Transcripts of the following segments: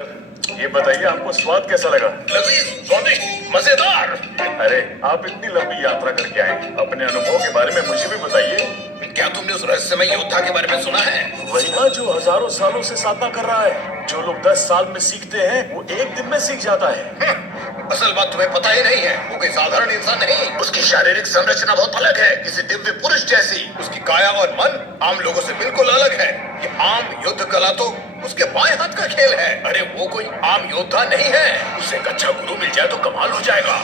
ये बताइए आपको स्वाद कैसा लगा? लजीज, स्वादिष्ट, मजेदार। अरे आप इतनी लंबी यात्रा करके आए, अपने अनुभव के बारे में मुझे भी बताइए। क्या तुमने उस रहस्यमय योद्धा के बारे में सुना है? वही ना जो हजारों सालों से साधना कर रहा है। जो लोग 10 साल में सीखते हैं वो एक दिन में सीख जाता है। असल बात तुम्हें पता ही नहीं है। वो कोई साधारण इंसान नहीं। उसकी शारीरिक संरचना बहुत अलग है, किसी दिव्य पुरुष जैसी। उसकी काया और मन आम लोगों से बिल्कुल अलग है। ये आम युद्ध कला तो उसके बाएं हाथ का खेल है। अरे वो कोई आम योद्धा नहीं है। उसे एक अच्छा गुरु मिल जाए तो कमाल हो जाएगा।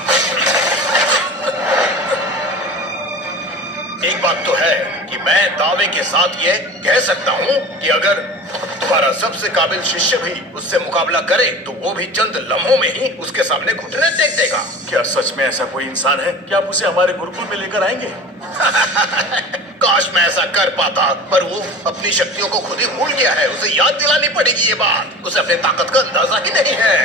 एक बात तो है कि मैं दावे के साथ ये कह सकता हूँ कि अगर तुम्हारा सबसे काबिल शिष्य भी उससे मुकाबला करे तो वो भी चंद लम्हों में ही उसके सामने घुटने टेक देगा। क्या सच में ऐसा कोई इंसान है? क्या आप उसे हमारे गुरुकुल में लेकर आएंगे? काश मैं ऐसा कर पाता, पर वो अपनी शक्तियों को खुद ही भूल गया है। उसे याद दिलानी पड़ेगी ये बात। उसे अपने ताकत का अंदाजा ही नहीं है।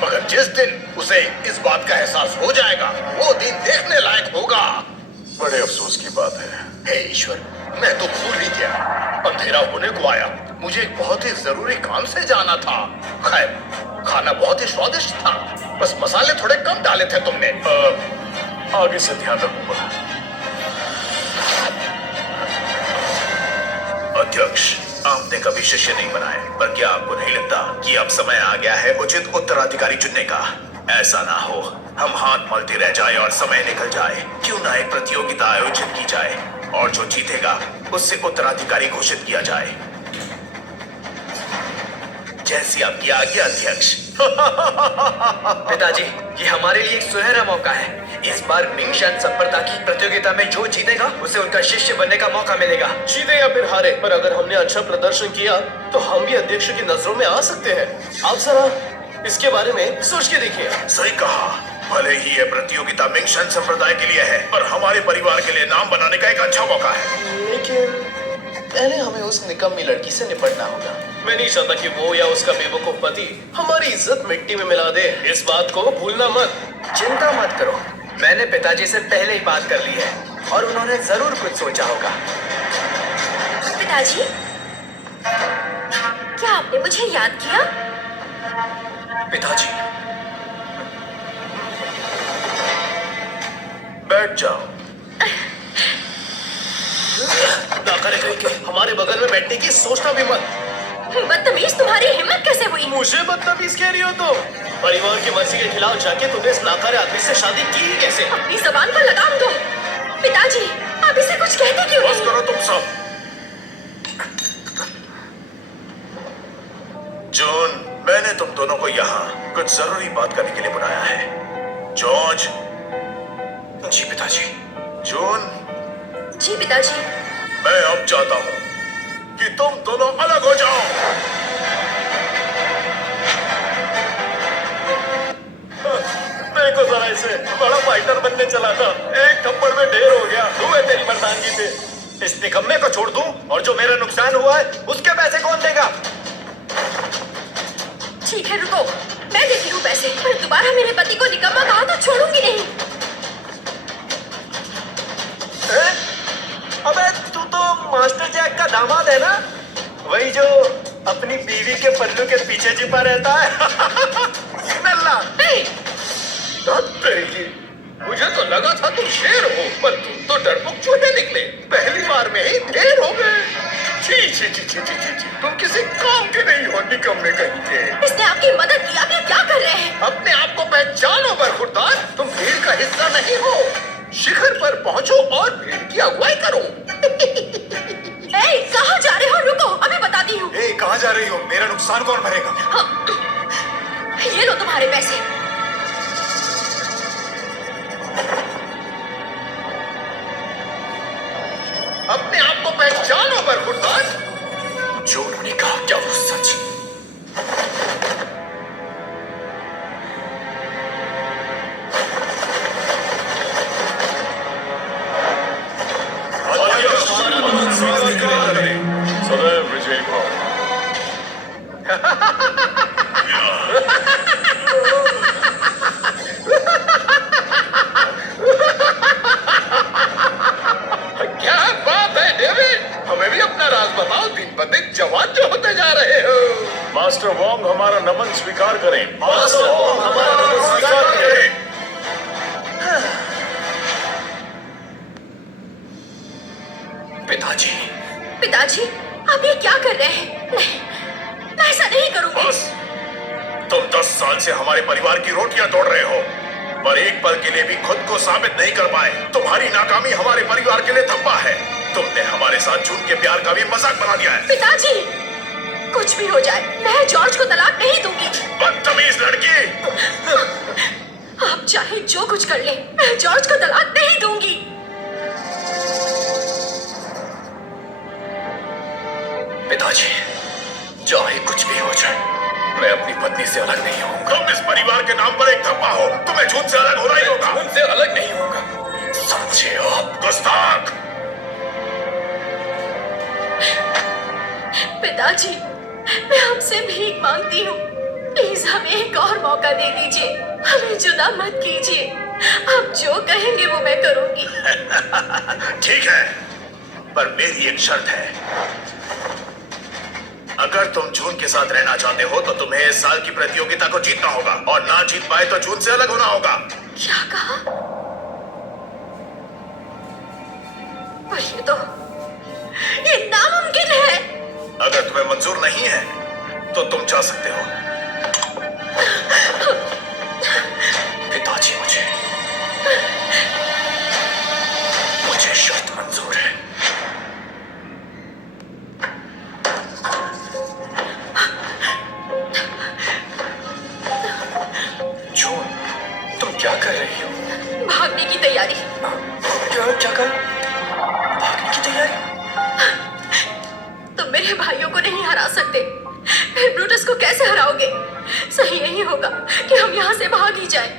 मगर जिस दिन उसे इस बात का एहसास हो जाएगा, वो दिन देखने लायक होगा। बड़े अफसोस की बात है। हे ईश्वर, मैं तो भूल ही गया। अंधेरा होने को आया। मुझे एक बहुत ही जरूरी काम से जाना था। खैर, खाना बहुत ही स्वादिष्ट था, बस मसाले थोड़े कम डाले थे तुमने। आगे से ध्यान रखूंगा। अध्यक्ष, आपने कभी शिष्य नहीं बनाए, पर क्या आपको नहीं लगता कि अब समय आ गया है उचित उत्तराधिकारी चुनने का? ऐसा ना हो हम हाथ मलते रह जाए और समय निकल जाए। क्यों ना एक प्रतियोगिता आयोजित की जाए और जो जीतेगा उससे उत्तराधिकारी घोषित किया जाए। जैसी आपकी आज्ञा अध्यक्ष। पिताजी, ये हमारे लिए एक सुनहरा मौका है। इस बार मिंगशन संप्रदाय की प्रतियोगिता में जो जीतेगा उसे उनका शिष्य बनने का मौका मिलेगा। जीते या फिर हारे, पर अगर हमने अच्छा प्रदर्शन किया तो हम भी अध्यक्ष की नजरों में आ सकते हैं। आप जरा इसके बारे में सोच के देखिए। सही कहा। भले ही ये प्रतियोगिता मिंगशन संप्रदाय के लिए है, पर हमारे परिवार के लिए नाम बनाने का एक अच्छा मौका है। लेकिन पहले हमें उस निकम्मी लड़की से निपटना होगा। मैं नहीं चाहता कि वो या उसका बेवकूफ पति हमारी इज्जत मिट्टी में मिला दे। इस बात को भूलना मत। चिंता मत करो, मैंने पिताजी से पहले ही बात कर ली है और उन्होंने जरूर कुछ सोचा होगा। पिताजी, क्या आपने मुझे याद किया? पिताजी, बैठ जाओ। ना करे कहीं के हमारे बगल में बैठने की सोचना भी मत। बदतमीज, तुम्हारी हिम्मत कैसे हुई? मुझे बदतमीज कह रही हो तो? परिवार की मर्जी के खिलाफ जाके तुमने इस नाकारे आदमी से शादी की ही कैसे? अपनी जबान पर लगाम दो। पिताजी, आप इसे कुछ कहते क्यों बस नहीं? करो तुम सब। जॉन, मैंने तुम दोनों को यहाँ कुछ जरूरी बात करने के लिए बुलाया है। जॉर्ज। जी पिताजी। जॉन, जी पिताजी। मैं अब चाहता हूँ कि तुम दोनों अलग हो जाओ। देखो जरा इसे, बड़ा फाइटर बनने चला था, एक थप्पड़ में ढेर हो गया। तू है तेरी मर्दानगी पे। इस निकम्मे को छोड़ दूं और जो मेरा नुकसान हुआ है उसके पैसे कौन देगा? ठीक है, रुको, मैं देती हूँ पैसे, पर दोबारा मेरे पति को निकम्मा कहा तो छोड़ूंगी नहीं। अबे तू तो मास्टर जैक का दामाद है ना? वही जो अपनी बीवी के पल्लू के पीछे छिपा रहता है। नल्ला। मुझे तो लगा था तुम शेर हो, पर तुम तो डरपोक चूहे निकले। पहली बार में ही ढेर हो गए। छी छी छी छी छी छी, तुम किसी काम के नहीं हो निकम्मे कहीं के। इसने आपकी मदद की, आप ये क्या कर रहे हैं? अपने आप को पहचानो बरखुरदार, तुम भीड़ का हिस्सा नहीं हो। शिखर पर पहुंचो और भीड़ की अगुवाई करो। कहाँ जा रहे हो? रुको, अभी बताती हूँ। कहाँ जा रही हो? मेरा नुकसान कौन भरेगा? हाँ, ये लो तुम्हारे पैसे। अपने आप को पहचानो बरखुरदार। जो उन्होंने कहा क्या वो सच? सदैव विजयी भव। क्या बात है डेविड, हमें भी अपना राज बताओ। दिन ब दिन जवान जो होते जा रहे हो। मास्टर वोंग हमारा नमन स्वीकार करें। मास्टर वोंग हमारा नमन स्वीकार करें। पिताजी, पिताजी, आप ये क्या कर रहे हैं? नहीं, मैं ऐसा नहीं करूंगी। बस, तुम 10 साल से हमारे परिवार की रोटियां तोड़ रहे हो, पर एक पल के लिए भी खुद को साबित नहीं कर पाए। तुम्हारी नाकामी हमारे परिवार के लिए धब्बा है। तुमने हमारे साथ जून के प्यार का भी मजाक बना दिया है। पिताजी, कुछ भी हो जाए, मैं जॉर्ज को तलाक नहीं दूंगी। बदतमीज लड़की! आप चाहे जो कुछ कर ले, मैं जॉर्ज को तलाक नहीं दूंगी। पिताजी, चाहे कुछ भी हो जाए, मैं अपनी पत्नी से अलग नहीं होऊंगा। तुम इस परिवार के नाम पर एक धब्बा हो, तुम्हें जून से अलग होना ही होगा। उनसे अलग नहीं होगा, समझे आप? गुस्ताख! पिताजी, मैं आपसे भीख मांगती हूँ, प्लीज हमें एक और मौका दे दीजिए, हमें जुदा मत कीजिए। आप जो कहेंगे वो मैं करूंगी। ठीक है, पर मेरी एक शर्त है। अगर तुम जून के साथ रहना चाहते हो तो तुम्हें इस साल की प्रतियोगिता को जीतना होगा, और ना जीत पाए तो जून से अलग होना होगा। क्या कहा? पर ये नामुमकिन है। अगर तुम्हें मंजूर नहीं है तो तुम जा सकते हो। पिताजी, मुझे शर्त मंजूर है। जून, तुम क्या कर रही हो? भागने की तैयारी। क्या कर? भागने की तैयारी? तुम मेरे भाइयों को नहीं हरा सकते, फिर ब्रूटस को कैसे हराओगे? सही नहीं होगा कि हम यहाँ से भाग ही जाएं।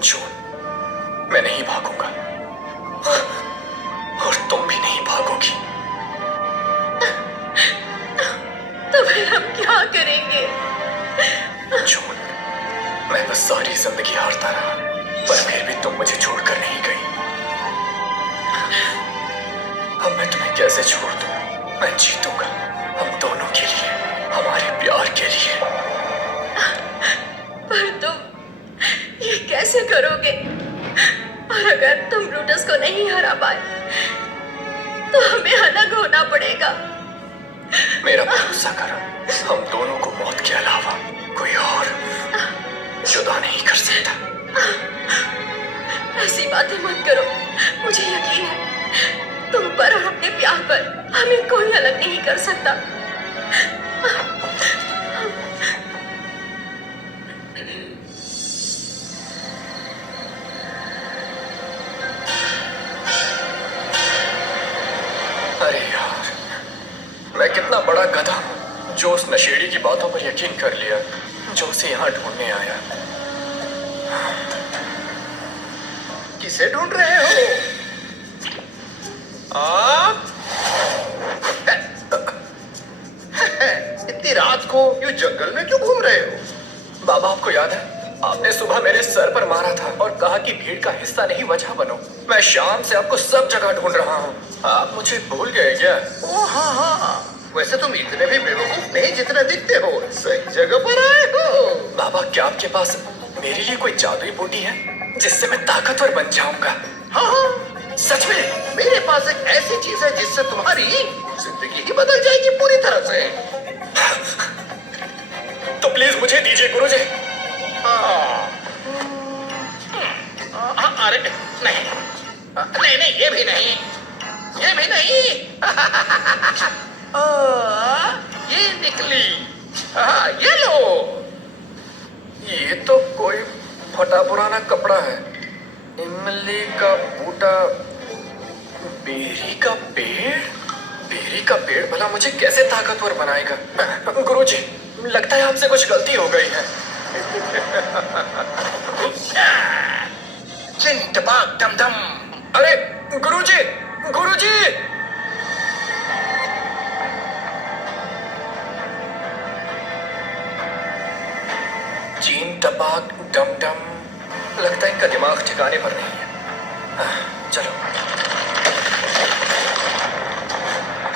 जून, मैं नहीं भागूंगा, और तुम भी नहीं भागोगी। तो फिर हम क्या करेंगे? जून, मैं बस सारी जिंदगी हारता रहा, पर फिर भी तुम मुझे छोड़कर नहीं गई। अब मैं तुम्हें कैसे छोड़ दूं? मैं जीतूंगा, हम दोनों के लिए, हमारे प्यार के लिए। पर तुम ये कैसे करोगे? और अगर तुम ब्रूटस को नहीं हरा पाए तो हमें अलग होना पड़ेगा। मेरा भरोसा करो, हम दोनों को मौत के अलावा कोई और जुदा नहीं कर सकता। ऐसी बातें मत करो, मुझे यकीन है तुम पर और अपने प्यार पर हमें कोई अलग नहीं कर सकता। अरे यार, मैं कितना बड़ा गधा हूं जो उस नशेड़ी की बातों पर यकीन कर लिया, जो उसे यहाँ ढूंढने आया। किसे ढूंढ रहे हो? आप? इतनी रात को यूं जंगल में क्यों घूम रहे हो? बाबा, आपको याद है आपने सुबह मेरे सर पर मारा था और कहा कि भीड़ का हिस्सा नहीं वजह बनो। मैं शाम से आपको सब जगह ढूंढ रहा हूँ। आप मुझे भूल गए क्या? ओ हाँ, वैसे तुम इतने भी बेवकूफ नहीं जितने दिखते हो। सही जगह पर आए हो। बाबा, क्या आपके पास मेरे लिए कोई जादुई बूटी है जिससे मैं ताकतवर बन जाऊंगा? हाँ, सच में? मेरे पास एक ऐसी चीज है जिससे तुम्हारी जिंदगी ही बदल जाएगी पूरी तरह से। तो प्लीज मुझे दीजिए गुरुजी। अरे नहीं नहीं नहीं, ये भी नहीं, ये भी नहीं। ये निकली। ये लो। ये तो कोई फटा पुराना कपड़ा है। इमली का बूटा, बेरी का पेड़। बेरी का पेड़ भला मुझे कैसे ताकतवर बनाएगा? गुरुजी, लगता है आपसे कुछ गलती हो गई है। चिंटबाग डमडम। अरे गुरुजी, गुरुजी! चीन टपाक डम डम। लगता है इनका दिमाग ठिकाने पर नहीं है। चलो।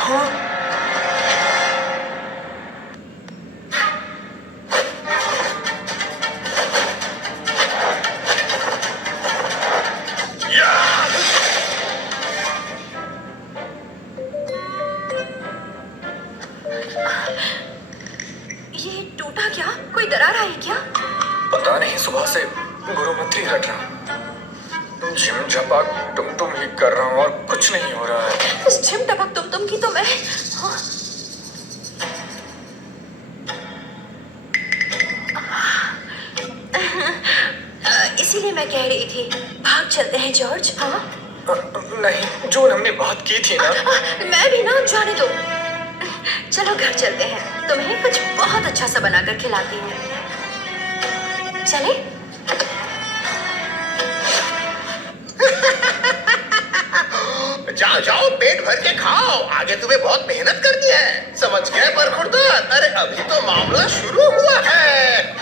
हाँ? ये टूटा क्या? कोई दरार आई क्या? पता नहीं, सुबह से गुरु मंत्री रट रहा, झिम झपाक तुम ही कर रहा हूँ और कुछ नहीं हो रहा है। इस झिम टपक तुम की तो मैं हाँ। इसीलिए मैं कह रही थी भाग चलते हैं जॉर्ज। हाँ नहीं, जो हमने बात की थी ना। मैं भी ना, जाने दो। चलो घर चलते हैं, तुम्हें कुछ बहुत अच्छा सा बनाकर खिलाती हूँ। चले? जाओ जाओ, पेट भर के खाओ, आगे तुम्हें बहुत मेहनत करनी है, समझ गए बरखुरदार? अरे अभी तो मामला शुरू हुआ है।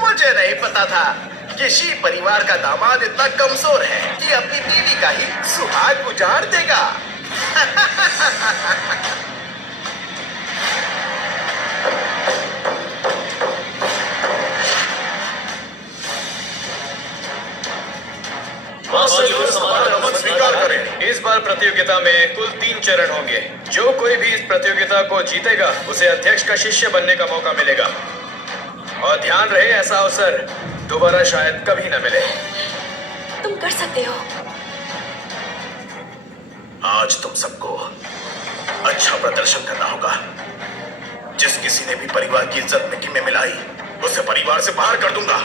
मुझे नहीं पता था कि शी परिवार का दामाद इतना कमजोर है कि अपनी बीवी का ही सुहाग उजाड़ देगा। स्वीकार करें। इस बार प्रतियोगिता में कुल 3 चरण होंगे। जो कोई भी इस प्रतियोगिता को जीतेगा उसे अध्यक्ष का शिष्य बनने का मौका मिलेगा। और ध्यान रहे, ऐसा अवसर दोबारा शायद कभी न मिले। तुम कर सकते हो। आज तुम सबको अच्छा प्रदर्शन करना होगा। जिस किसी ने भी परिवार की इज्जत मिट्टी में मिलाई उसे परिवार से बाहर कर दूंगा।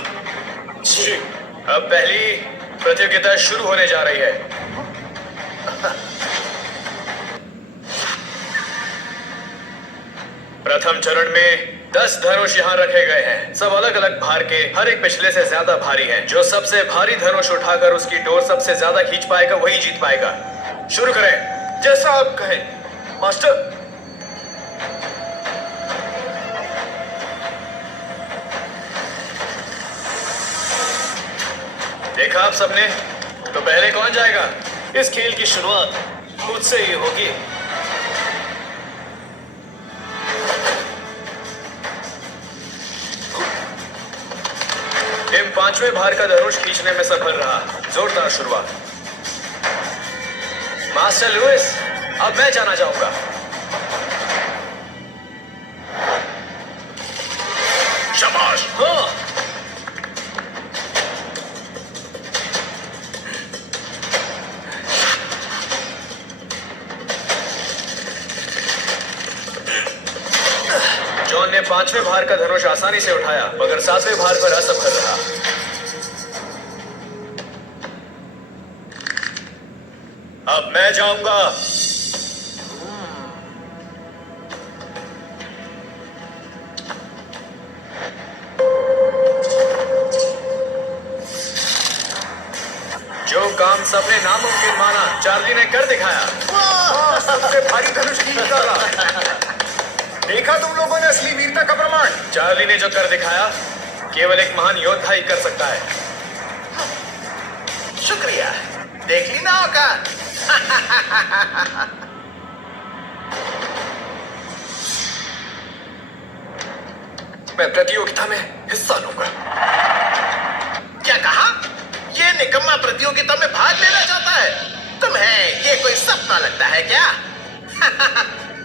जी। अब पहली प्रतियोगिता शुरू होने जा रही है। प्रथम चरण में 10 धनुष यहाँ रखे गए हैं। सब अलग अलग भार के, हर एक पिछले से ज्यादा भारी हैं। जो सबसे भारी धनुष उठाकर उसकी डोर सबसे ज्यादा खींच पाएगा वही जीत पाएगा। शुरू करें। जैसा आप कहें मास्टर। देखा आप सबने, तो पहले कौन जाएगा? इस खेल की शुरुआत मुझसे ही होगी। टीम 5वें भार का धनुष खींचने में सफल रहा। जोरदार शुरुआत। मास्टर लुइस, अब मैं जाना चाहूंगा। शाबाश। हाँ। जॉन ने 5वें भार का धनुष आसानी से उठाया, मगर 7वें भार पर असफल रहा। अब मैं जाऊंगा। जो काम सबने नामुमकिन माना, चार्ली ने कर दिखाया। सबसे भारी धनुष की निकाला। देखा तुम लोगों ने असली वीरता का प्रमाण। चार्ली ने जो कर दिखाया केवल एक महान योद्धा ही कर सकता है। शुक्रिया, देख ली ना औकात। मैं प्रतियोगिता में हिस्सा लूंगा। क्या कहा? ये निकम्मा प्रतियोगिता में भाग लेना चाहता है? तुम्हें ये कोई सपना लगता है क्या?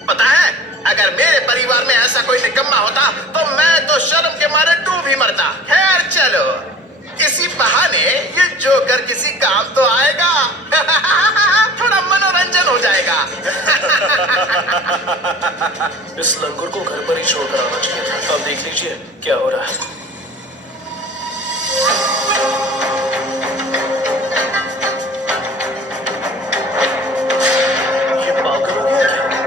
पता है, अगर मेरे परिवार में ऐसा कोई निकम्मा होता तो मैं तो शर्म के मारे डूब ही मरता। खैर चलो, इसी बहाने ये जोकर किसी काम तो आएगा। थोड़ा मनोरंजन हो जाएगा। इस लंगूर को घर पर ही छोड़कर आना चाहिए था। अब देख लीजिए क्या हो रहा है। ये पागल हो गया क्या?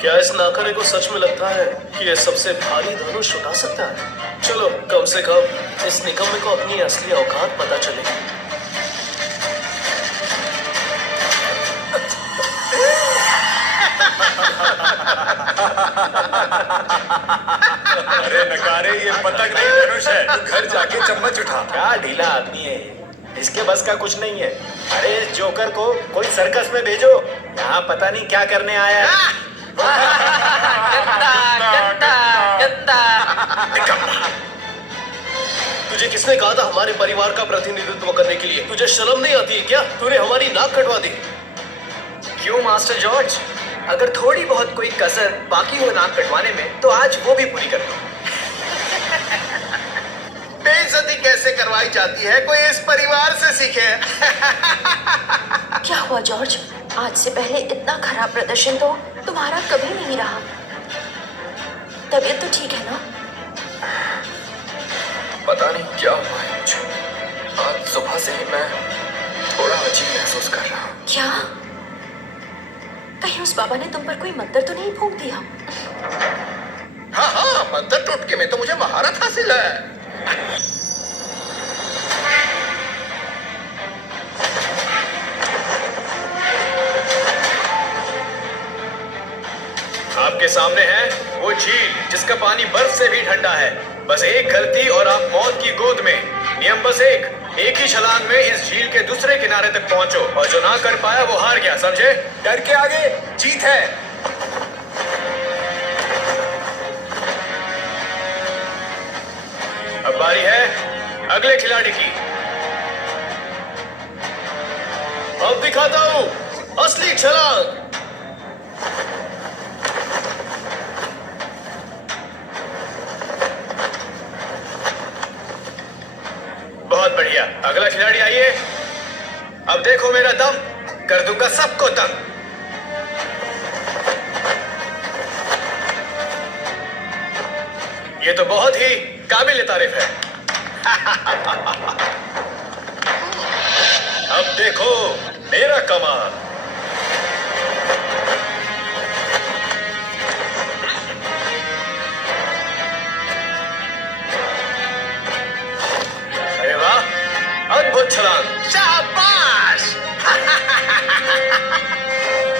क्या इस नाकारे को सच में लगता है कि यह सबसे भारी धनुष उठा सकता है? चलो, कम से कम इस निकम्मे को अपनी असली औकात पता चलेगी। अरे नकारे, ये पतंग नहीं धनुष है। तू घर जाके चम्मच उठा। क्या ढीला आदमी है ये। इसके बस का कुछ नहीं है। अरे इस जोकर को कोई सर्कस में भेजो, यहाँ पता नहीं क्या करने आया है। तुझे किसने कहा था हमारे परिवार का प्रतिनिधित्व करने के लिए? तुझे शर्म नहीं आती है क्या? तूने हमारी नाक कटवा दी। क्यों मास्टर जॉर्ज, अगर थोड़ी बहुत कोई कसर बाकी हो नाक कटवाने में तो आज वो भी पूरी कर दो। बेइज्जती कैसे करवाई जाती है कोई इस परिवार से सीखे। क्या हुआ जॉर्ज? आज से पहले इतना खराब प्रदर्शन तो तुम्हारा कभी नहीं रहा। तबीयत तो ठीक है ना? पता नहीं क्या हुआ है मुझे। आज सुबह से ही मैं थोड़ा अजीब महसूस कर रहा हूँ। क्या कहीं उस बाबा ने तुम पर कोई मंत्र तो नहीं फूंक दिया? हाँ हाँ, मंत्र टोटके में तो मुझे महारत हासिल है। आपके सामने है वो झील जिसका पानी बर्फ से भी ठंडा है। बस एक गलती और आप मौत की गोद में। नियम बस एक ही छलांग में इस झील के दूसरे किनारे तक पहुंचो और जो ना कर पाया वो हार गया, समझे? डर के आगे जीत है। अब बारी है अगले खिलाड़ी की। अब दिखाता हूँ असली छलांग। बहुत बढ़िया, अगला खिलाड़ी आइए। अब देखो मेरा दम, कर दूंगा सबको दम। ये तो बहुत ही काबिल तारीफ है। अब देखो मेरा कमाल। अरे वाह, अद्भुत छलांग। शाबाश।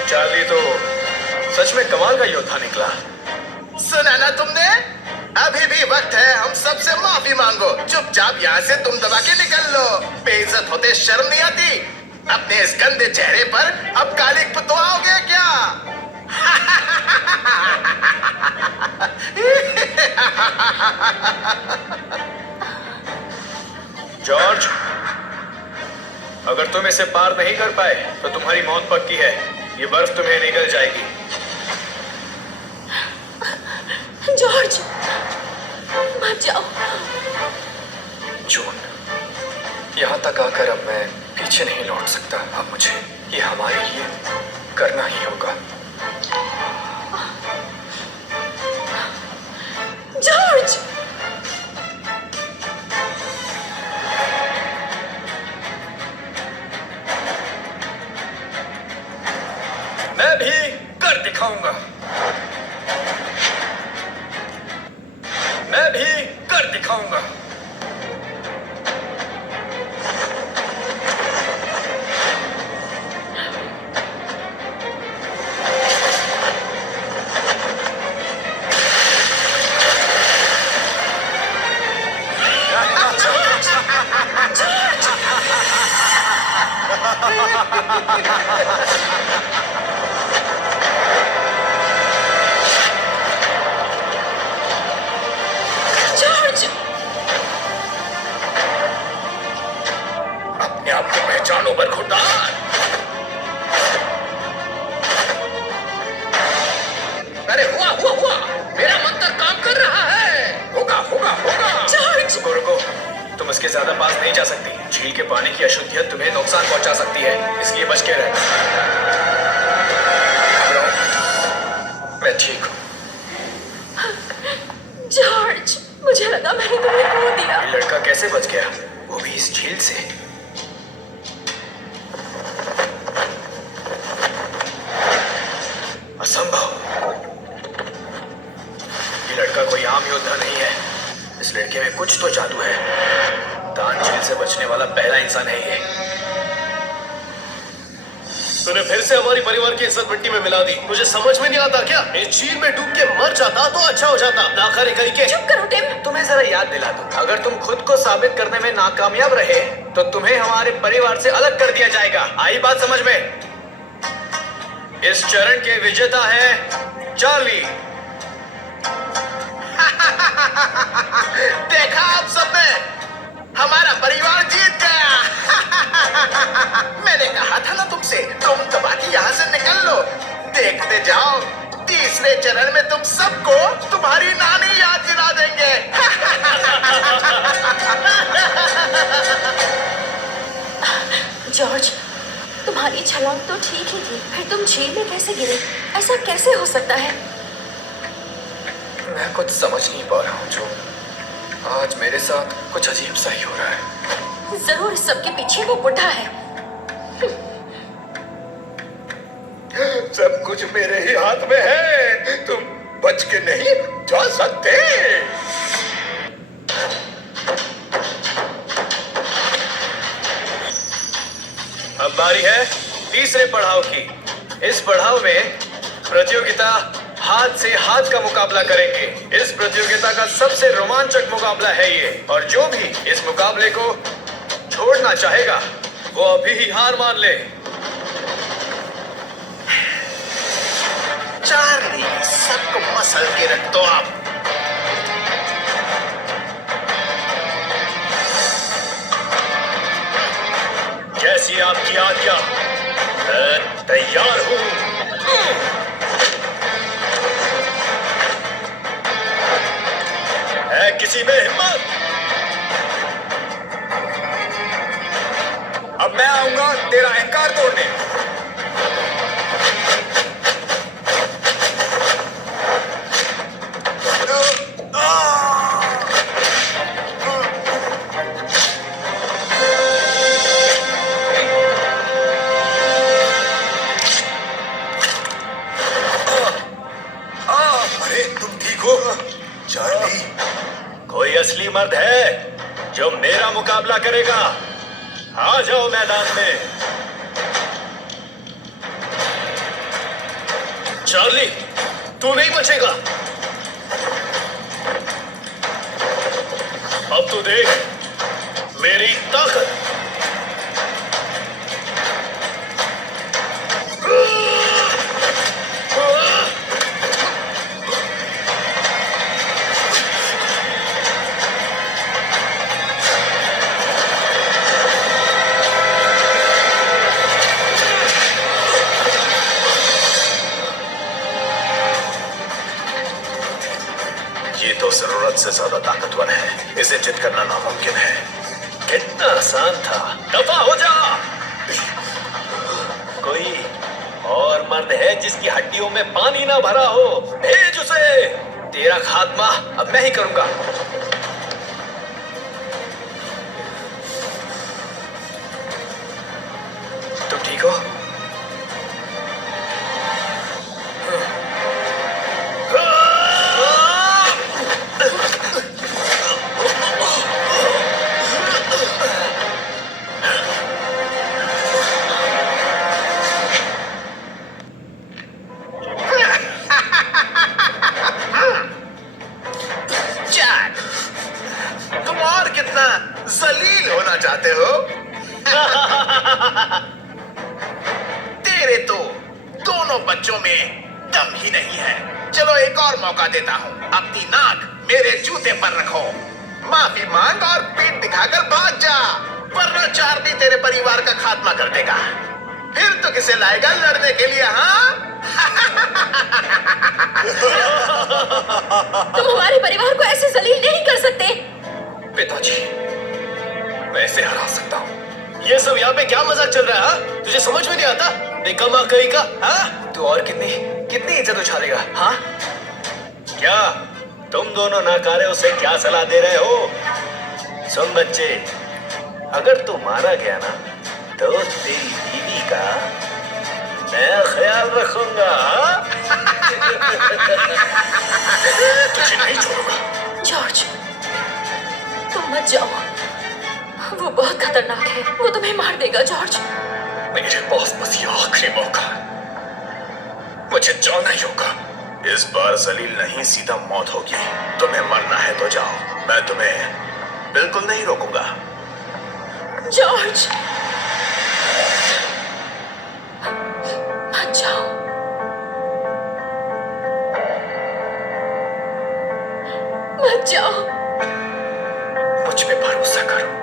चार्ली तो सच में कमाल का योद्धा निकला। सुना ना तुमने? अभी भी वक्त है, हम सबसे माफी मांगो। चुपचाप यहाँ से तुम दबा के निकल लो। बेइज्जत होते शर्म नहीं आती? अपने इस गंदे चेहरे पर अब काली पुतवाओगे क्या? जॉर्ज, अगर तुम इसे पार नहीं कर पाए तो तुम्हारी मौत पक्की है। ये बर्फ तुम्हें निगल जाएगी। जॉर्ज मत जाओ। जून, यहाँ तक आकर अब मैं पीछे नहीं लौट सकता। अब मुझे ये हमारे लिए करना ही होगा। जॉर्ज मैं भी कर दिखाऊंगा। मैं भी कर दिखाऊंगा। जॉर्ज अपने आप को पहचानो बरखुरदार। अरे हुआ। मेरा मंत्र काम कर रहा है। होगा। जॉर्ज रुको रुको, तुम इसके ज्यादा पास नहीं जा सकती। झील के पानी की अशुद्धियत तुम्हें नुकसान पहुंचा सकती है, इसलिए बच के रहना। घबराओ, मैं ठीक हूँ। जॉर्ज मुझे लगा मैंने तुम्हें खो दिया। ये लड़का कैसे बच गया, वो भी इस झील से? असंभव। ये लड़का कोई आम योद्धा नहीं है। इस लड़के में कुछ तो जादू है। दान झील से बचने वाला पहला इंसान है ये। तूने फिर से हमारी परिवार की इज्जत मिट्टी में मिला दी। तुझे समझ में नहीं आता क्या? इस झील में डूब के मर जाता तो अच्छा हो जाता। नाकारे कहीं के। चुप करो टिम। तुम्हें जरा याद दिला दूं, अगर तुम खुद को साबित करने में नाकामयाब रहे तो तुम्हें हमारे परिवार से अलग कर दिया जाएगा। आई बात समझ में? इस चरण के विजेता है चार्ली। देखा आप सबने, हमारा परिवार जीत गया। मैंने कहा था ना तुमसे, तुम दबा के यहाँ से निकल लो। देखते जाओ, तीसरे चरण में तुम सबको तुम्हारी नानी याद दिला देंगे। जॉर्ज, तुम्हारी छलांग तो ठीक ही थी, फिर तुम झील में कैसे गिरे? ऐसा कैसे हो सकता है? मैं कुछ समझ नहीं पा रहा हूँ जो। आज मेरे साथ कुछ अजीब सा ही हो रहा है। जरूर इस सब के पीछे वो बुढ़ा है। सब कुछ मेरे ही हाथ में है। तुम बच के नहीं जा सकते। अब बारी है तीसरे पड़ाव की। इस पड़ाव में प्रतियोगिता हाथ से हाथ का मुकाबला करेंगे। इस प्रतियोगिता का सबसे रोमांचक मुकाबला है ये, और जो भी इस मुकाबले को छोड़ना चाहेगा वो अभी ही हार मान ले। चार्ली, सबको मसल के रख दो आप। जैसी आपकी आज्ञा, मैं तैयार हूं। है किसी में हिम्मत? अब मैं आऊंगा तेरा अहंकार तोड़ने। अरे तुम ठीक हो चार्ली? कोई असली मर्द है जो मेरा मुकाबला करेगा? आ जाओ मैदान में। चार्ली, तू नहीं बचेगा। अब तू देख मेरी ताकत। ये तो जरूरत से ज्यादा ताकतवर है। इसे चित करना नामुमकिन है। कितना आसान था। दफा हो जा। कोई और मर्द है जिसकी हड्डियों में पानी ना भरा हो? भेज उसे। तेरा खात्मा अब मैं ही करूंगा। तुम ठीक हो? तुम और कितना जलील होना चाहते हो? तेरे तो दोनों बच्चों में दम ही नहीं है। चलो एक और मौका देता हूँ। अपनी नाक मेरे जूते पर रखो, माफी मांग और पीठ दिखाकर भाग जा, वरना चार्ली तेरे परिवार का खात्मा कर देगा। फिर तो किसे लाएगा लड़ने के लिए? हाँ, तुम हमारे परिवार को ऐसे जलील नहीं कर सकते। पिताजी, मैं इसे हरा सकता हूँ। ये सब यहाँ पे क्या मजाक चल रहा है? हाँ? तुझे समझ में नहीं आता? निकम्मा कहीं का। हाँ? तू और कितनी कितनी इज्जत उछालेगा? हाँ, क्या तुम दोनों नाकारे उसे क्या सलाह दे रहे हो? सुन बच्चे, अगर तू मारा गया ना तो तेरी बीवी का मैं ख्याल रखूंगा। तुझे नहीं छोड़ूंगा। जॉर्ज, तुम मत जाओ। वो बहुत खतरनाक है। वो तुम्हें मार देगा जॉर्ज। मेरे बॉस बस ये आखिरी मौका, मुझे जाना ही होगा। इस बार जलील नहीं, सीधा मौत होगी। तुम्हें मरना है तो जाओ, मैं तुम्हें बिल्कुल नहीं रोकूंगा। जॉर्ज, मत जाओ। मत जाओ। मुझ पे भरोसा करो।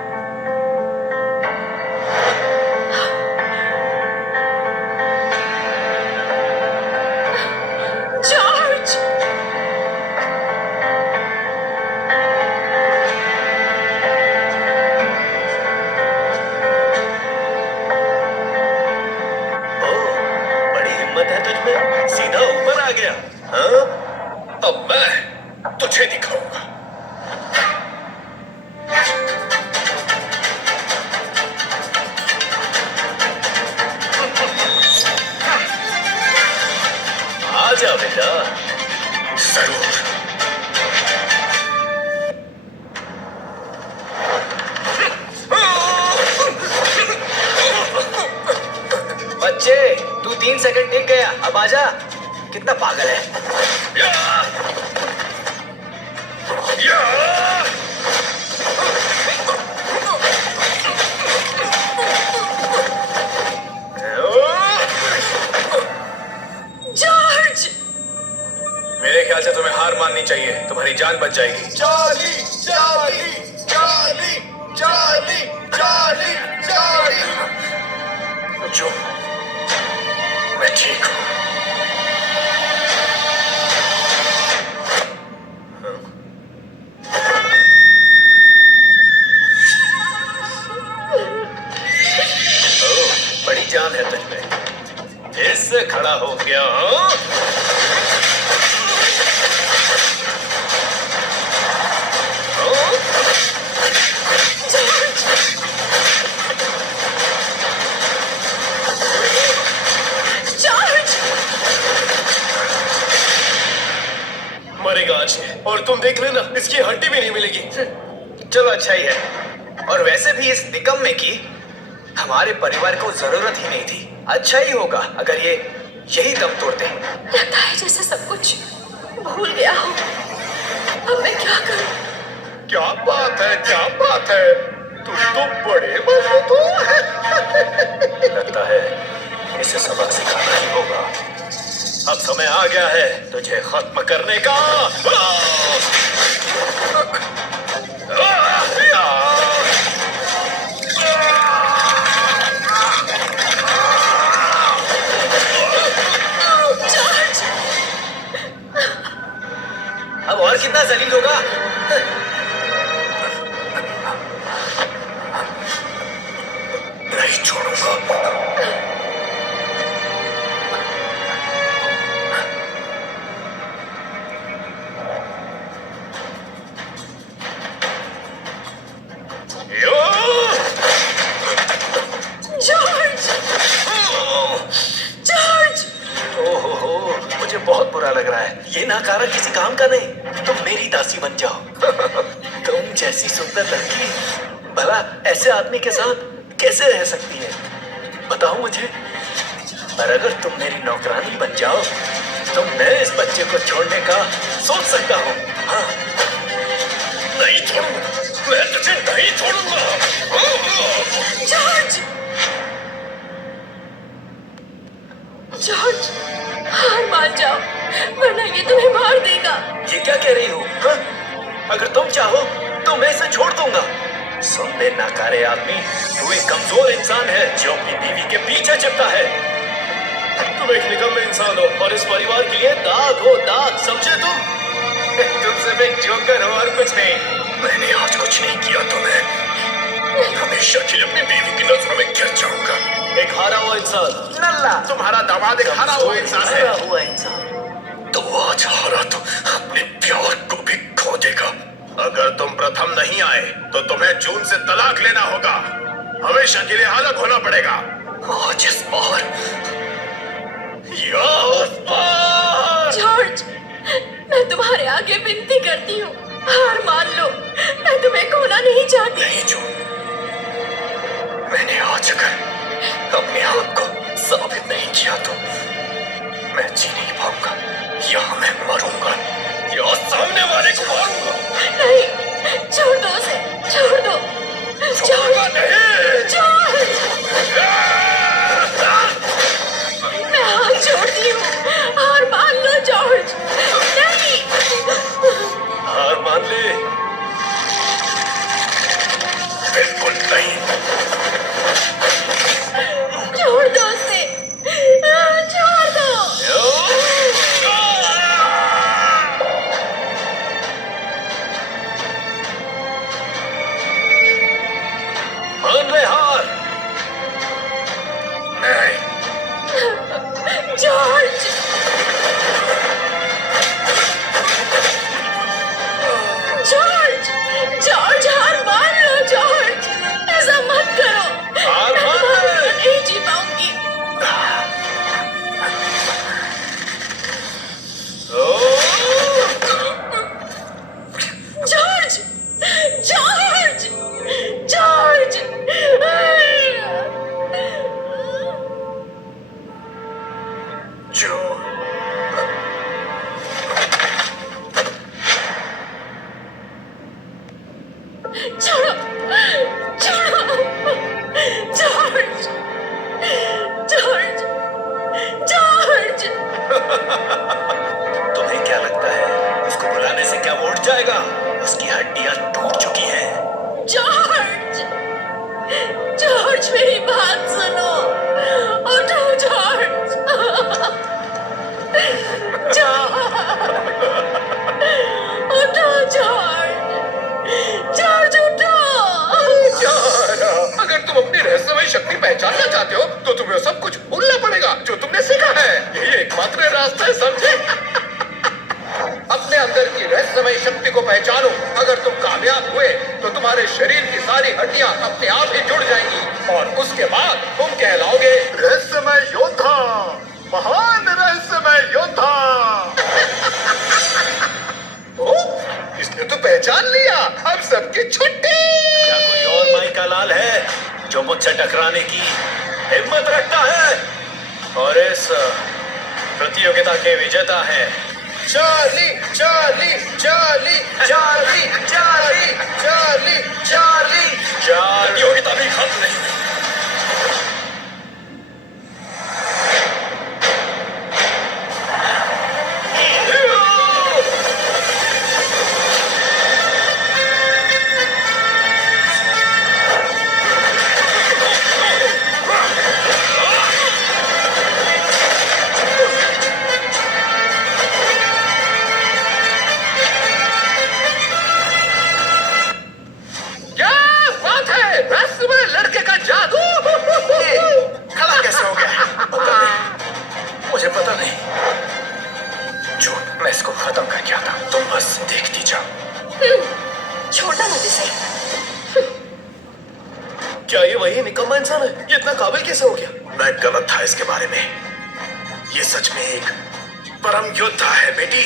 जॉर्ज, बड़ी हिम्मत है तुझ में, सीधा ऊपर आ गया। हाँ, अब मैं तुझे दिखाऊंगा। आजा बेटा। जरूर। बच्चे, तू 3 सेकंड टिक गया, अब आजा। कितना पागल है। या! या! जॉर्ज, मेरे ख्याल से तुम्हें हार माननी चाहिए, तुम्हारी जान बच जाएगी। Charlie, Charlie, Charlie, Charlie, Charlie, Charlie. जो मैं ठीक हूं। बड़ी जान है तुझ में, इससे खड़ा हो गया। हाँ? जॉर्ज, मरेगा आज ये, और तुम देख लेना, इसकी हड्डी भी नहीं मिलेगी। चलो अच्छा ही है। और वैसे भी इस निकम्मे की हमारे परिवार को जरूरत ही नहीं थी। अच्छा ही होगा अगर ये यही दम तोड़ दे। लगता है जैसे सब कुछ भूल गया हो। अब मैं क्या करूं? क्या बात है, क्या बात है। तुम तो बड़े मजबूत हो। लगता है इसे सबक सिखाना ही होगा। अब समय आ गया है तुझे खत्म करने का। जॉर्ज, अब और कितना जलील होगा। नहीं छोड़ूंगा। George, George. ओहो, मुझे बहुत बुरा लग रहा है। ये नाकारा किसी काम का नहीं। तुम मेरी दासी बन जाओ। तुम जैसी सुंदर लड़की भला ऐसे आदमी के साथ कैसे रह सकती है, बताओ मुझे। पर अगर तुम मेरी नौकरानी बन जाओ तो मैं इस बच्चे को छोड़ने का सोच सकता हूँ। हाँ, नहीं छोड़ूंगा, मैं तुझे नहीं छोड़ूंगा। जॉर्ज, जॉर्ज, हार मान जाओ वरना ये तुम्हें मार देगा। ये क्या कह रही हो? हाँ? अगर तुम चाहो तो मैं इसे छोड़ दूंगा। सुन ले नाकारे आदमी, तू एक कमजोर इंसान है जो अपनी बीवी के पीछे चिपका है। तुम एक निकम्मे इंसान हो और इस परिवार के लिए दाग हो, दाग, समझे तुम? तुम सिर्फ एक जोकर हो और कुछ नहीं। मैंने आज कुछ नहीं किया तो मैं हमेशा के लिए अपनी बीवी की नजरों में गिर जाऊंगा। एक हारा हुआ इंसान। नल्ला, तुम्हारा दामाद एक हारा हुआ इंसान है। हारा हुआ इंसान। तो आज हारा तो अपने प्यार को भी खो देगा। अगर तुम प्रथम नहीं आए तो तुम्हें जून से तलाक लेना होगा। हमेशा के लिए अलग होना पड़ेगा। आज इस बार या उस बार। जॉर्ज, मैं तुम्हारे आगे विनती करती हूँ, हार मान लो। मैं तुम्हें खोना नहीं चाहती। नहीं जून, मैंने आज अगर अपने आप को साबित नहीं किया तो मैं जी नहीं पाऊंगा। यहाँ मैं मरूंगा या सामने वाले को मारूंगा। नहीं, छोड़ दो उसे, छोड़ दो। छोड़ूंगा नहीं। मैं हाथ छोड़ती हूँ, हार मान लो जॉर्ज। नहीं, हार मान ले। बिल्कुल नहीं। छोड़ दो उसे, छोड़ दो। मान ले हार। नहीं, जॉर्ज, जॉर्ज, जॉर्ज, हार मान लो जॉर्ज। ऐसा मत करो। हार मैं मान तुम्हारे ले। बिना नहीं जी पाऊंगी। George, George, George. जो छोड़ो, छोड़ो, जॉर्ज, जॉर्ज, जॉर्ज। तुम्हें क्या लगता है उसको बुलाने से क्या वो उठ जाएगा? उसकी हड्डियां टूट चुकी हैं। जॉर्ज, जॉर्ज, मेरी बात सुनो। उठो जॉर्ज, उठो जॉर्ज, जॉर्ज उठो। यार, अगर तुम अपनी रहस्यमय शक्ति पहचानना चाहते हो तो तुम्हें सब कुछ भूलना पड़ेगा जो तुमने सीखा है। यही एकमात्र रास्ता है, समझे? अपने अंदर की रहस्यमय शक्ति को पहचानो। अगर तुम कामयाब हुए तो तुम्हारे शरीर की सारी हड्डियां अपने आप ही जुड़ जाएंगी और उसके बाद तुम कहलाओगे रहस्यमय योद्धा, महान रहस्यमय योद्धा। ओ, इसने तो पहचान लिया। अब सबकी छुट्टी। क्या कोई और माई का लाल है जो मुझसे टकराने की हिम्मत रखता है? और इस प्रतियोगिता के विजेता हैं Charlie, Charlie, Charlie, Charlie, Charlie, Charlie, Charlie. प्रतियोगिता भी खत्म नहीं हुई। क्या बात है, रहस्यमय लड़के का जादू। खड़ा कैसे हो गया? पता नहीं, मुझे पता नहीं। जो मैं इसको खत्म करके आता, तुम बस देखती जाओ। छोड़ना मत इसे। क्या ये वही निकम्मा इंसान है? ये इतना काबिल कैसे हो गया? मैं गलत था इसके बारे में। ये सच में एक परम योद्धा है बेटी।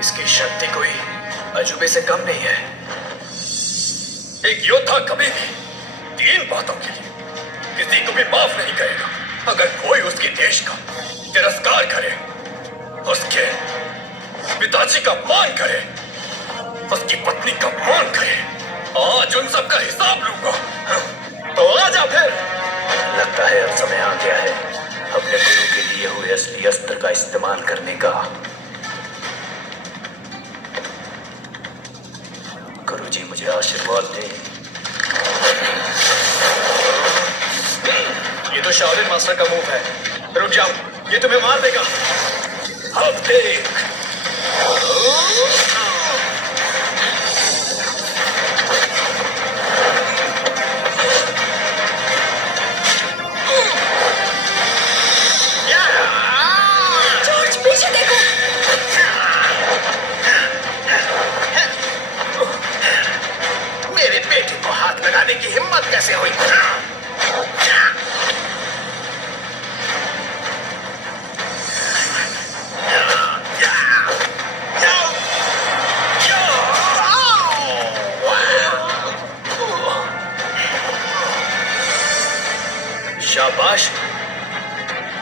इसकी शक्ति कोई अजूबे से कम नहीं है। एक योद्धा कभी भी 3 बातों के लिए किसी को भी माफ नहीं करेगा। अगर कोई उसके देश का तिरस्कार करे, उसके पिताजी का अपमान करे, उसकी पत्नी का अपमान करे, आज उन सब का हिसाब लूंगा। तो आ जा फिर। लगता है अब समय आ गया है अपने गुरु के लिए हुए असली अस्त्र का इस्तेमाल करने का। गुरुजी मुझे आशीर्वाद दें। ये तो शाओलिन मास्टर का मूव है। रुक जाओ, ये तुम्हें मार देगा। अब देख। जॉर्ज, पीछे देखो। मेरे बेटे को हाथ लगाने की हिम्मत कैसे हुई?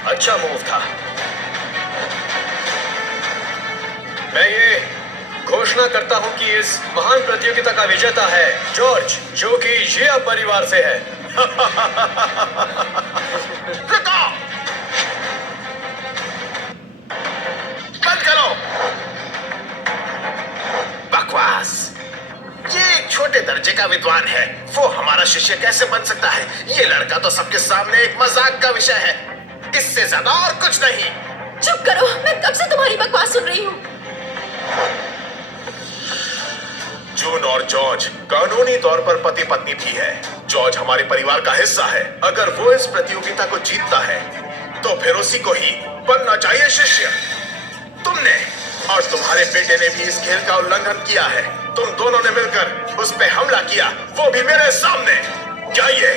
अच्छा मूव था। मैं ये घोषणा करता हूं कि इस महान प्रतियोगिता का विजेता है जॉर्ज, जो कि जिया परिवार से है। रुको! बंद करो! बकवास! ये एक छोटे दर्जे का विद्वान है, वो हमारा शिष्य कैसे बन सकता है? ये लड़का तो सबके सामने एक मजाक का विषय है, इससे ज्यादा और कुछ नहीं। चुप करो, मैं कब से तुम्हारी बकवास सुन रही हूँ। जून और जॉर्ज कानूनी तौर पर पति पत्नी भी है। जॉर्ज हमारे परिवार का हिस्सा है। अगर वो इस प्रतियोगिता को जीतता है तो फिर उसी को ही बनना चाहिए शिष्य। तुमने और तुम्हारे बेटे ने भी इस खेल का उल्लंघन किया है। तुम दोनों ने मिलकर उस पे हमला किया, वो भी मेरे सामने। क्या ये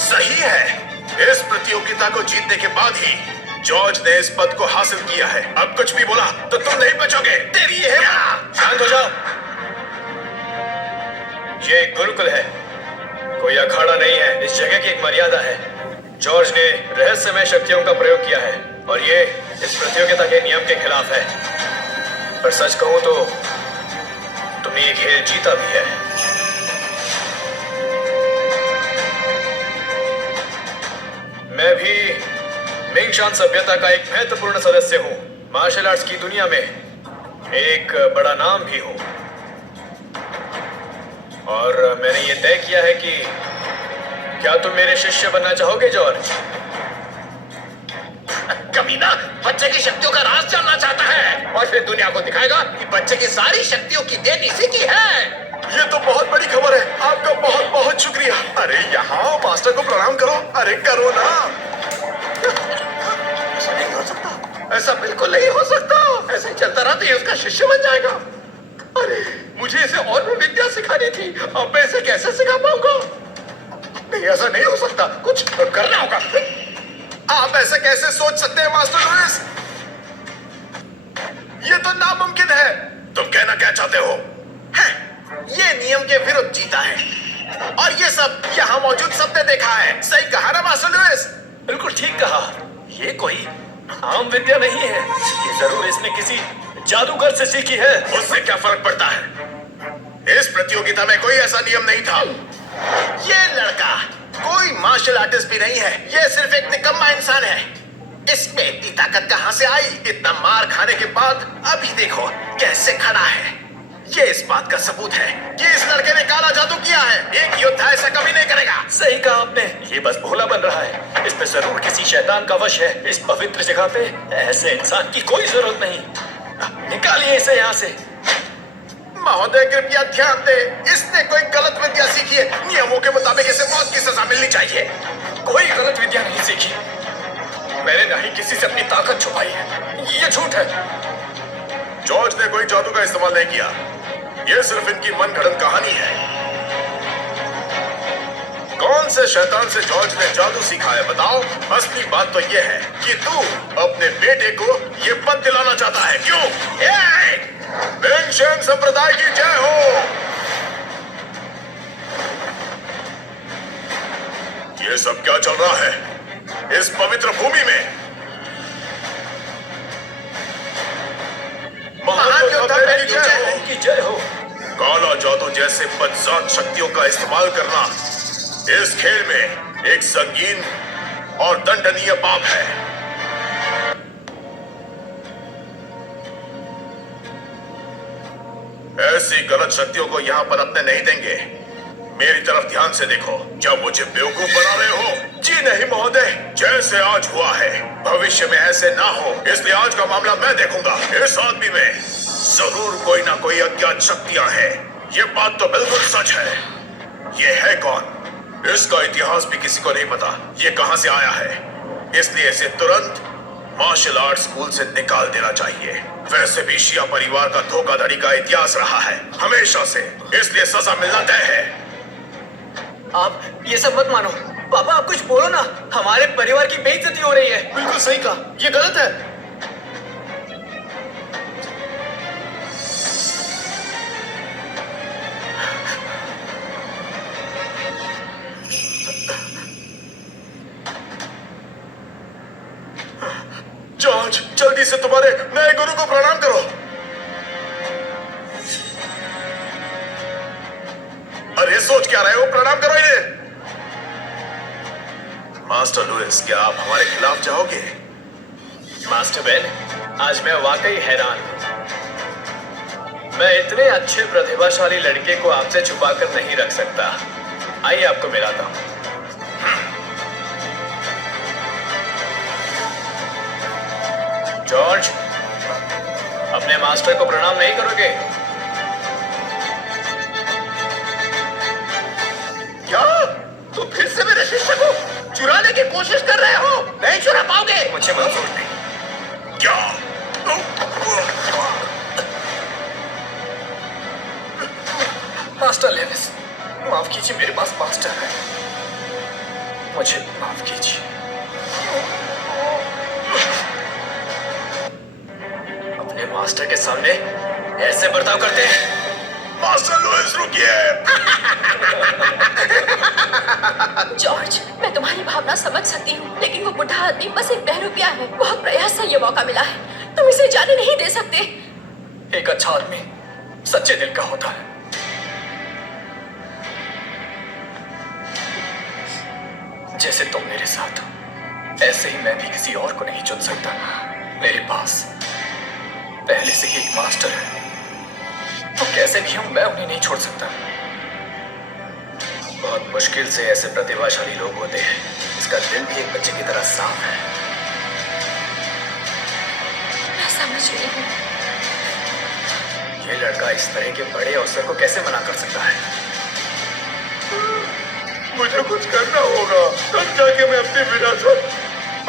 सही है? इस प्रतियोगिता को जीतने के बाद ही जॉर्ज ने इस पद को हासिल किया है। अब कुछ भी बोला तो तुम नहीं बचोगे। तेरी ये शांत हो जाओ। ये एक गुरुकुल है, कोई अखाड़ा नहीं है। इस जगह की एक मर्यादा है। जॉर्ज ने रहस्यमय शक्तियों का प्रयोग किया है और ये इस प्रतियोगिता के नियम के खिलाफ है। पर सच कहूं तो तुमने ये खेल जीता भी है। मैं भी मिंगशान सभ्यता का एक महत्वपूर्ण सदस्य हूं। मार्शल आर्ट्स की दुनिया में एक बड़ा नाम भी हूं। और मैंने ये तय किया है कि क्या तुम मेरे शिष्य बनना चाहोगे जॉर्ज? कमीना बच्चे की शक्तियों का राज जानना चाहता है और फिर दुनिया को दिखाएगा कि बच्चे की सारी शक्तियों की देन इसी की है। ये तो बहुत बड़ी खबर है। आपका बहुत बहुत शुक्रिया। अरे यहाँ मास्टर को प्रणाम करो। अरे करो ना। ऐसा नहीं हो सकता, ऐसा बिल्कुल नहीं हो सकता। ऐसे ही चलता रहा तो ये उसका शिष्य बन जाएगा। अरे मुझे इसे और भी विद्या सिखानी थी, अब मैं इसे कैसे सिखा पाऊंगा? नहीं, ऐसा नहीं हो सकता, कुछ करना होगा। आप ऐसे कैसे सोच सकते हैं मास्टर लुइस? ये तो नामुमकिन है। तुम कहना क्या चाहते हो? है, ये नियम के विरुद्ध जीता है और ये सब यहाँ मौजूद सबने देखा है। सही कहा ना मास्टर लुइस? बिल्कुल ठीक कहा। ये कोई आम विद्या नहीं है, ये जरूर इसने किसी जादूगर से सीखी है। उससे क्या फर्क पड़ता है? इस प्रतियोगिता में कोई ऐसा नियम नहीं था। ये लड़का कोई मार्शल आर्टिस्ट भी नहीं है, ये सिर्फ एक निकम्मा इंसान है। इसमें इतनी ताकत कहां से आई? इतना मार खाने के बाद अभी देखो कैसे खड़ा है। ये इस बात का सबूत है कि इस लड़के ने काला जादू किया है। एक योद्धा ऐसा कभी नहीं करेगा। सही कहा आपने, ये बस भोला बन रहा है। इस पे जरूर किसी शैतान का वश है। इस पवित्र जगह पे ऐसे इंसान की कोई जरूरत नहीं। निकालिए इसे यहाँ से। महोदय कृपया ध्यान दे, इसने कोई गलत विद्या सीखी है। नियमों के मुताबिक इसे मौत की सजा मिलनी चाहिए। कोई गलत विद्या नहीं सीखी। मैंने ना ही किसी से अपनी ताकत छुपाई है। ये झूठ है। जॉर्ज ने कोई जादू का इस्तेमाल नहीं किया। यह सिर्फ इनकी मनगढ़ंत कहानी है। कौन से शैतान से जॉर्ज ने जादू सीखा है बताओ? असली बात तो यह है कि तू अपने बेटे को यह पद दिलाना चाहता है। क्यों? मिंगशेन संप्रदाय की जय हो। ये सब क्या चल रहा है इस पवित्र भूमि में? महान योद्धा की जय हो। काला जादू जैसे बदजात शक्तियों का इस्तेमाल करना इस खेल में एक संगीन और दंडनीय पाप है। ऐसी गलत शक्तियों को यहाँ पर अपने नहीं देंगे। मेरी तरफ ध्यान से देखो। क्या मुझे बेवकूफ बना रहे हो? जी नहीं महोदय, जैसे आज हुआ है भविष्य में ऐसे ना हो, इसलिए आज का मामला मैं देखूंगा। इस आदमी में जरूर कोई ना कोई अज्ञात शक्तियां हैं। ये बात तो बिल्कुल सच है। ये है कौन? इसका इतिहास भी किसी को नहीं पता। ये कहां से आया है, इसलिए इसे तुरंत मार्शल आर्ट स्कूल से निकाल देना चाहिए। वैसे भी शिया परिवार का धोखाधड़ी का इतिहास रहा है हमेशा से, इसलिए सजा मिलना तय है। आप ये सब मत मानो। पापा आप कुछ बोलो ना, हमारे परिवार की बेइज्जती हो रही है। बिल्कुल सही कहा, ये गलत है। जल्दी से तुम्हारे नए गुरु को प्रणाम करो। अरे सोच क्या रहे हो, प्रणाम करो इन्हें। मास्टर लुइस, क्या आप हमारे खिलाफ जाओगे? मास्टर बेन, आज मैं वाकई हैरान हूं। मैं इतने अच्छे प्रतिभाशाली लड़के को आपसे छुपाकर नहीं रख सकता। आइए आपको मिलाता हूं। जॉर्ज, अपने मास्टर को प्रणाम नहीं करोगे? क्या तुम फिर से मेरे शिष्य को चुराने की कोशिश कर रहे हो? नहीं चुरा पाओगे। मुझे मंजूर नहीं। क्या? मास्टर लेविस, माफ कीजिए, मेरे पास मास्टर है, मुझे माफ कीजिए। अपने मास्टर के सामने ऐसे बर्ताव करते हैं? मास्टर लुइस, रुकिए। जॉर्ज, मैं तुम्हारी भावना समझ सकती हूँ, लेकिन वो बुढ़ा आदमी बस एक बहरूपिया है। बहुत प्रयास से ये मौका मिला है, तुम इसे जाने नहीं दे सकते। एक अच्छा आदमी सच्चे दिल का होता है। जैसे तुम मेरे साथ हो, ऐसे ही मैं भी किसी और को नहीं चुन सकता। मेरे पास पहले से ही एक मास्टर है, तो कैसे भी हूं मैं उन्हें नहीं छोड़ सकता। बहुत मुश्किल से ऐसे प्रतिभाशाली लोग होते हैं। इसका दिल भी एक बच्चे की तरह साफ है। मैं समझ रही हूँ। ये लड़का इस तरह के बड़े अवसर को कैसे मना कर सकता है? मुझे कुछ करना होगा, तब जाके मैं अपनी विरासत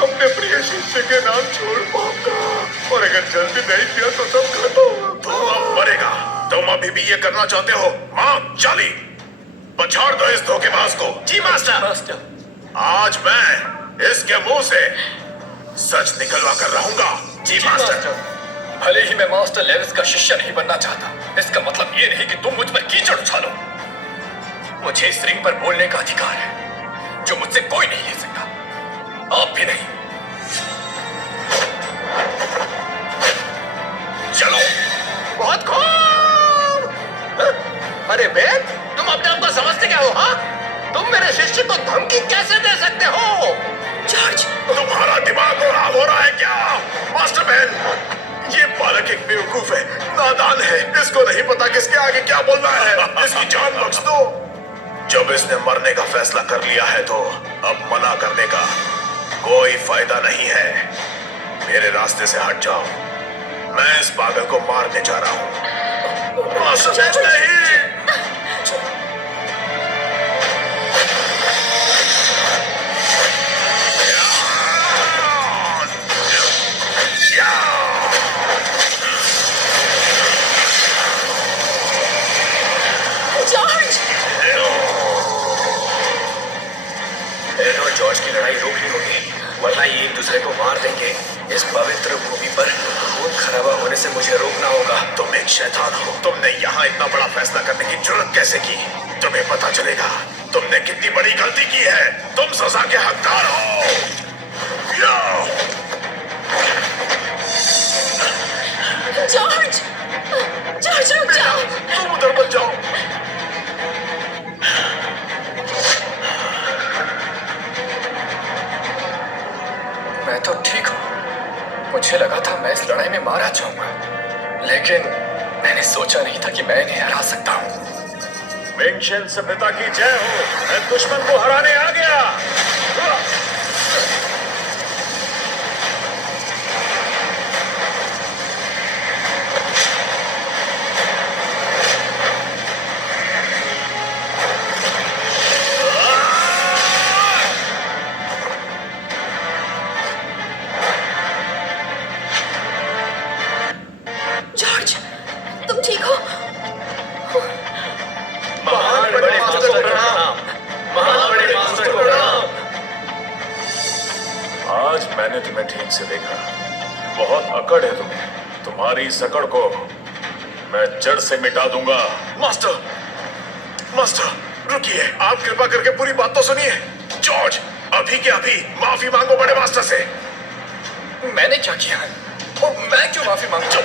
अपने प्रिय शिष्य के नाम छोड़ पाऊंगा। और अगर जल्दी नहीं किया तो सब खत्म होगा। तुम अब मरेगा। तुम अभी भी ये करना चाहते हो? मां, चाली, पछाड़ दो इस धोखेबाज को। जी मास्टर। मास्टर, आज मैं इसके मुंह से सच निकलवा कर रहूंगा। जी मास्टर। भले ही मैं मास्टर लेविस का शिष्य नहीं बनना चाहता, इसका मतलब ये नहीं कि तुम मुझ पर कीचड़ उछालो। मुझे इस रिंग पर बोलने का अधिकार है, जो मुझसे कोई नहीं ले सकता, आप भी नहीं। चलो। बहुत खूब। अरे बेन, तुम अपने आप को समझते क्या हो? हाँ, तुम मेरे शिष्य को धमकी कैसे दे सकते हो? जॉर्ज, तुम्हारा दिमाग खराब हो रहा है क्या? मास्टर बेन, ये बालक एक बेवकूफ है, नादान है। इसको नहीं पता किसके आगे क्या बोलना है। इसकी जान बख्श दो। जब इसने मरने का फैसला कर लिया है तो अब मना करने का कोई फायदा नहीं है। मेरे रास्ते से हट जाओ। मैं इस पागल को मारने जा रहा हूँ। मास्टर नहीं। जॉर्ज, बेन और जॉर्ज की लड़ाई रोकनी होगी, वरना ये एक दूसरे को मार देंगे। इस पवित्र भूमि पर खून खराबा होने से मुझे रोकना होगा। तुम एक शैतान हो। तुमने यहाँ इतना बड़ा फैसला करने की जरूरत कैसे की? तुम्हें पता चलेगा तुमने कितनी बड़ी गलती की है। तुम सजा के हकदार हो। जॉर्ज, जॉर्ज रुक जाओ। तुम उधर मत जाओ। मैं तो ठीक हूँ। मुझे लगा था मैं इस लड़ाई में मारा जाऊंगा, लेकिन मैंने सोचा नहीं था कि मैं इन्हें हरा सकता हूँ। मिंगशन सभ्यता की जय हो। मैं दुश्मन को हराने आ गया। जॉर्ज, तुम ठीक हो? महान बड़े मास्टर को प्रणाम। महान बड़े मास्टर को प्रणाम। आज मैंने तुम्हें ठीक से देखा। बहुत अकड़ है तुम्हें। तुम्हारी इस अकड़ को मैं जड़ से मिटा दूंगा। मास्टर, मास्टर रुकिए। आप कृपा करके पूरी बात तो सुनिए। जॉर्ज, अभी के अभी माफी मांगो बड़े मास्टर से। मैंने क्या किया है? मैं क्यों माफी मांगू?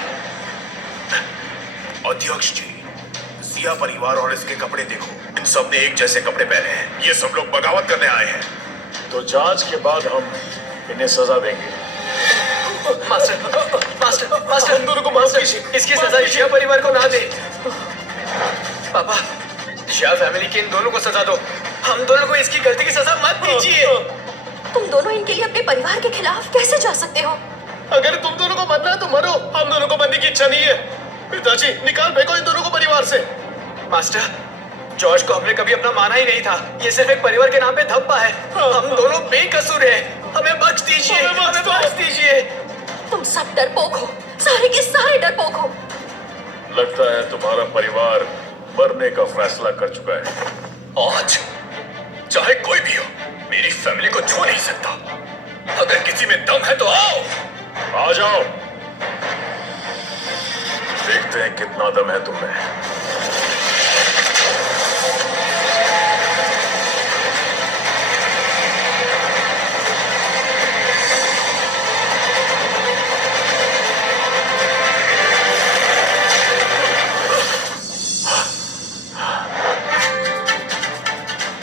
अध्यक्ष जी, सिया परिवार और इसके कपड़े देखो, इन सब ने एक जैसे कपड़े पहने हैं। ये सब लोग बगावत करने आए हैं। तो जांच के बाद हम इन्हें सजा देंगे। मास्टर मास्टर मास्टर, हम दोनों को माफ कीजिए। इसकी सजा शिया परिवार को ना दे। पापा, शिया फैमिली के इन दोनों को सजा दो। हम दोनों को इसकी गलती की सजा मत दीजिए। तुम दोनों इनके लिए अपने परिवार के खिलाफ कैसे जा सकते हो? अगर तुम दोनों को मरना है तो मरो, हम दोनों को मरने की इच्छा नहीं है। पिताजी, निकाल फेंको इन दोनों को परिवार से। मास्टर, जॉर्ज को हमने कभी अपना माना ही नहीं था। ये सिर्फ एक परिवार के नाम पे धब्बा है। हम दोनों बेकसूर हैं। हमें बख्श दीजिए, हमें बख्श दीजिए। तुम सब डरपोक हो, सारे के सारे डरपोक हो। लगता है तुम्हारा परिवार मरने का फैसला कर चुका है। आज चाहे कोई भी हो, मेरी फैमिली को छू नहीं सकता। अगर किसी में दम है तो आओ। आ जाओ, देखते हैं कितना दम है तुम्हें।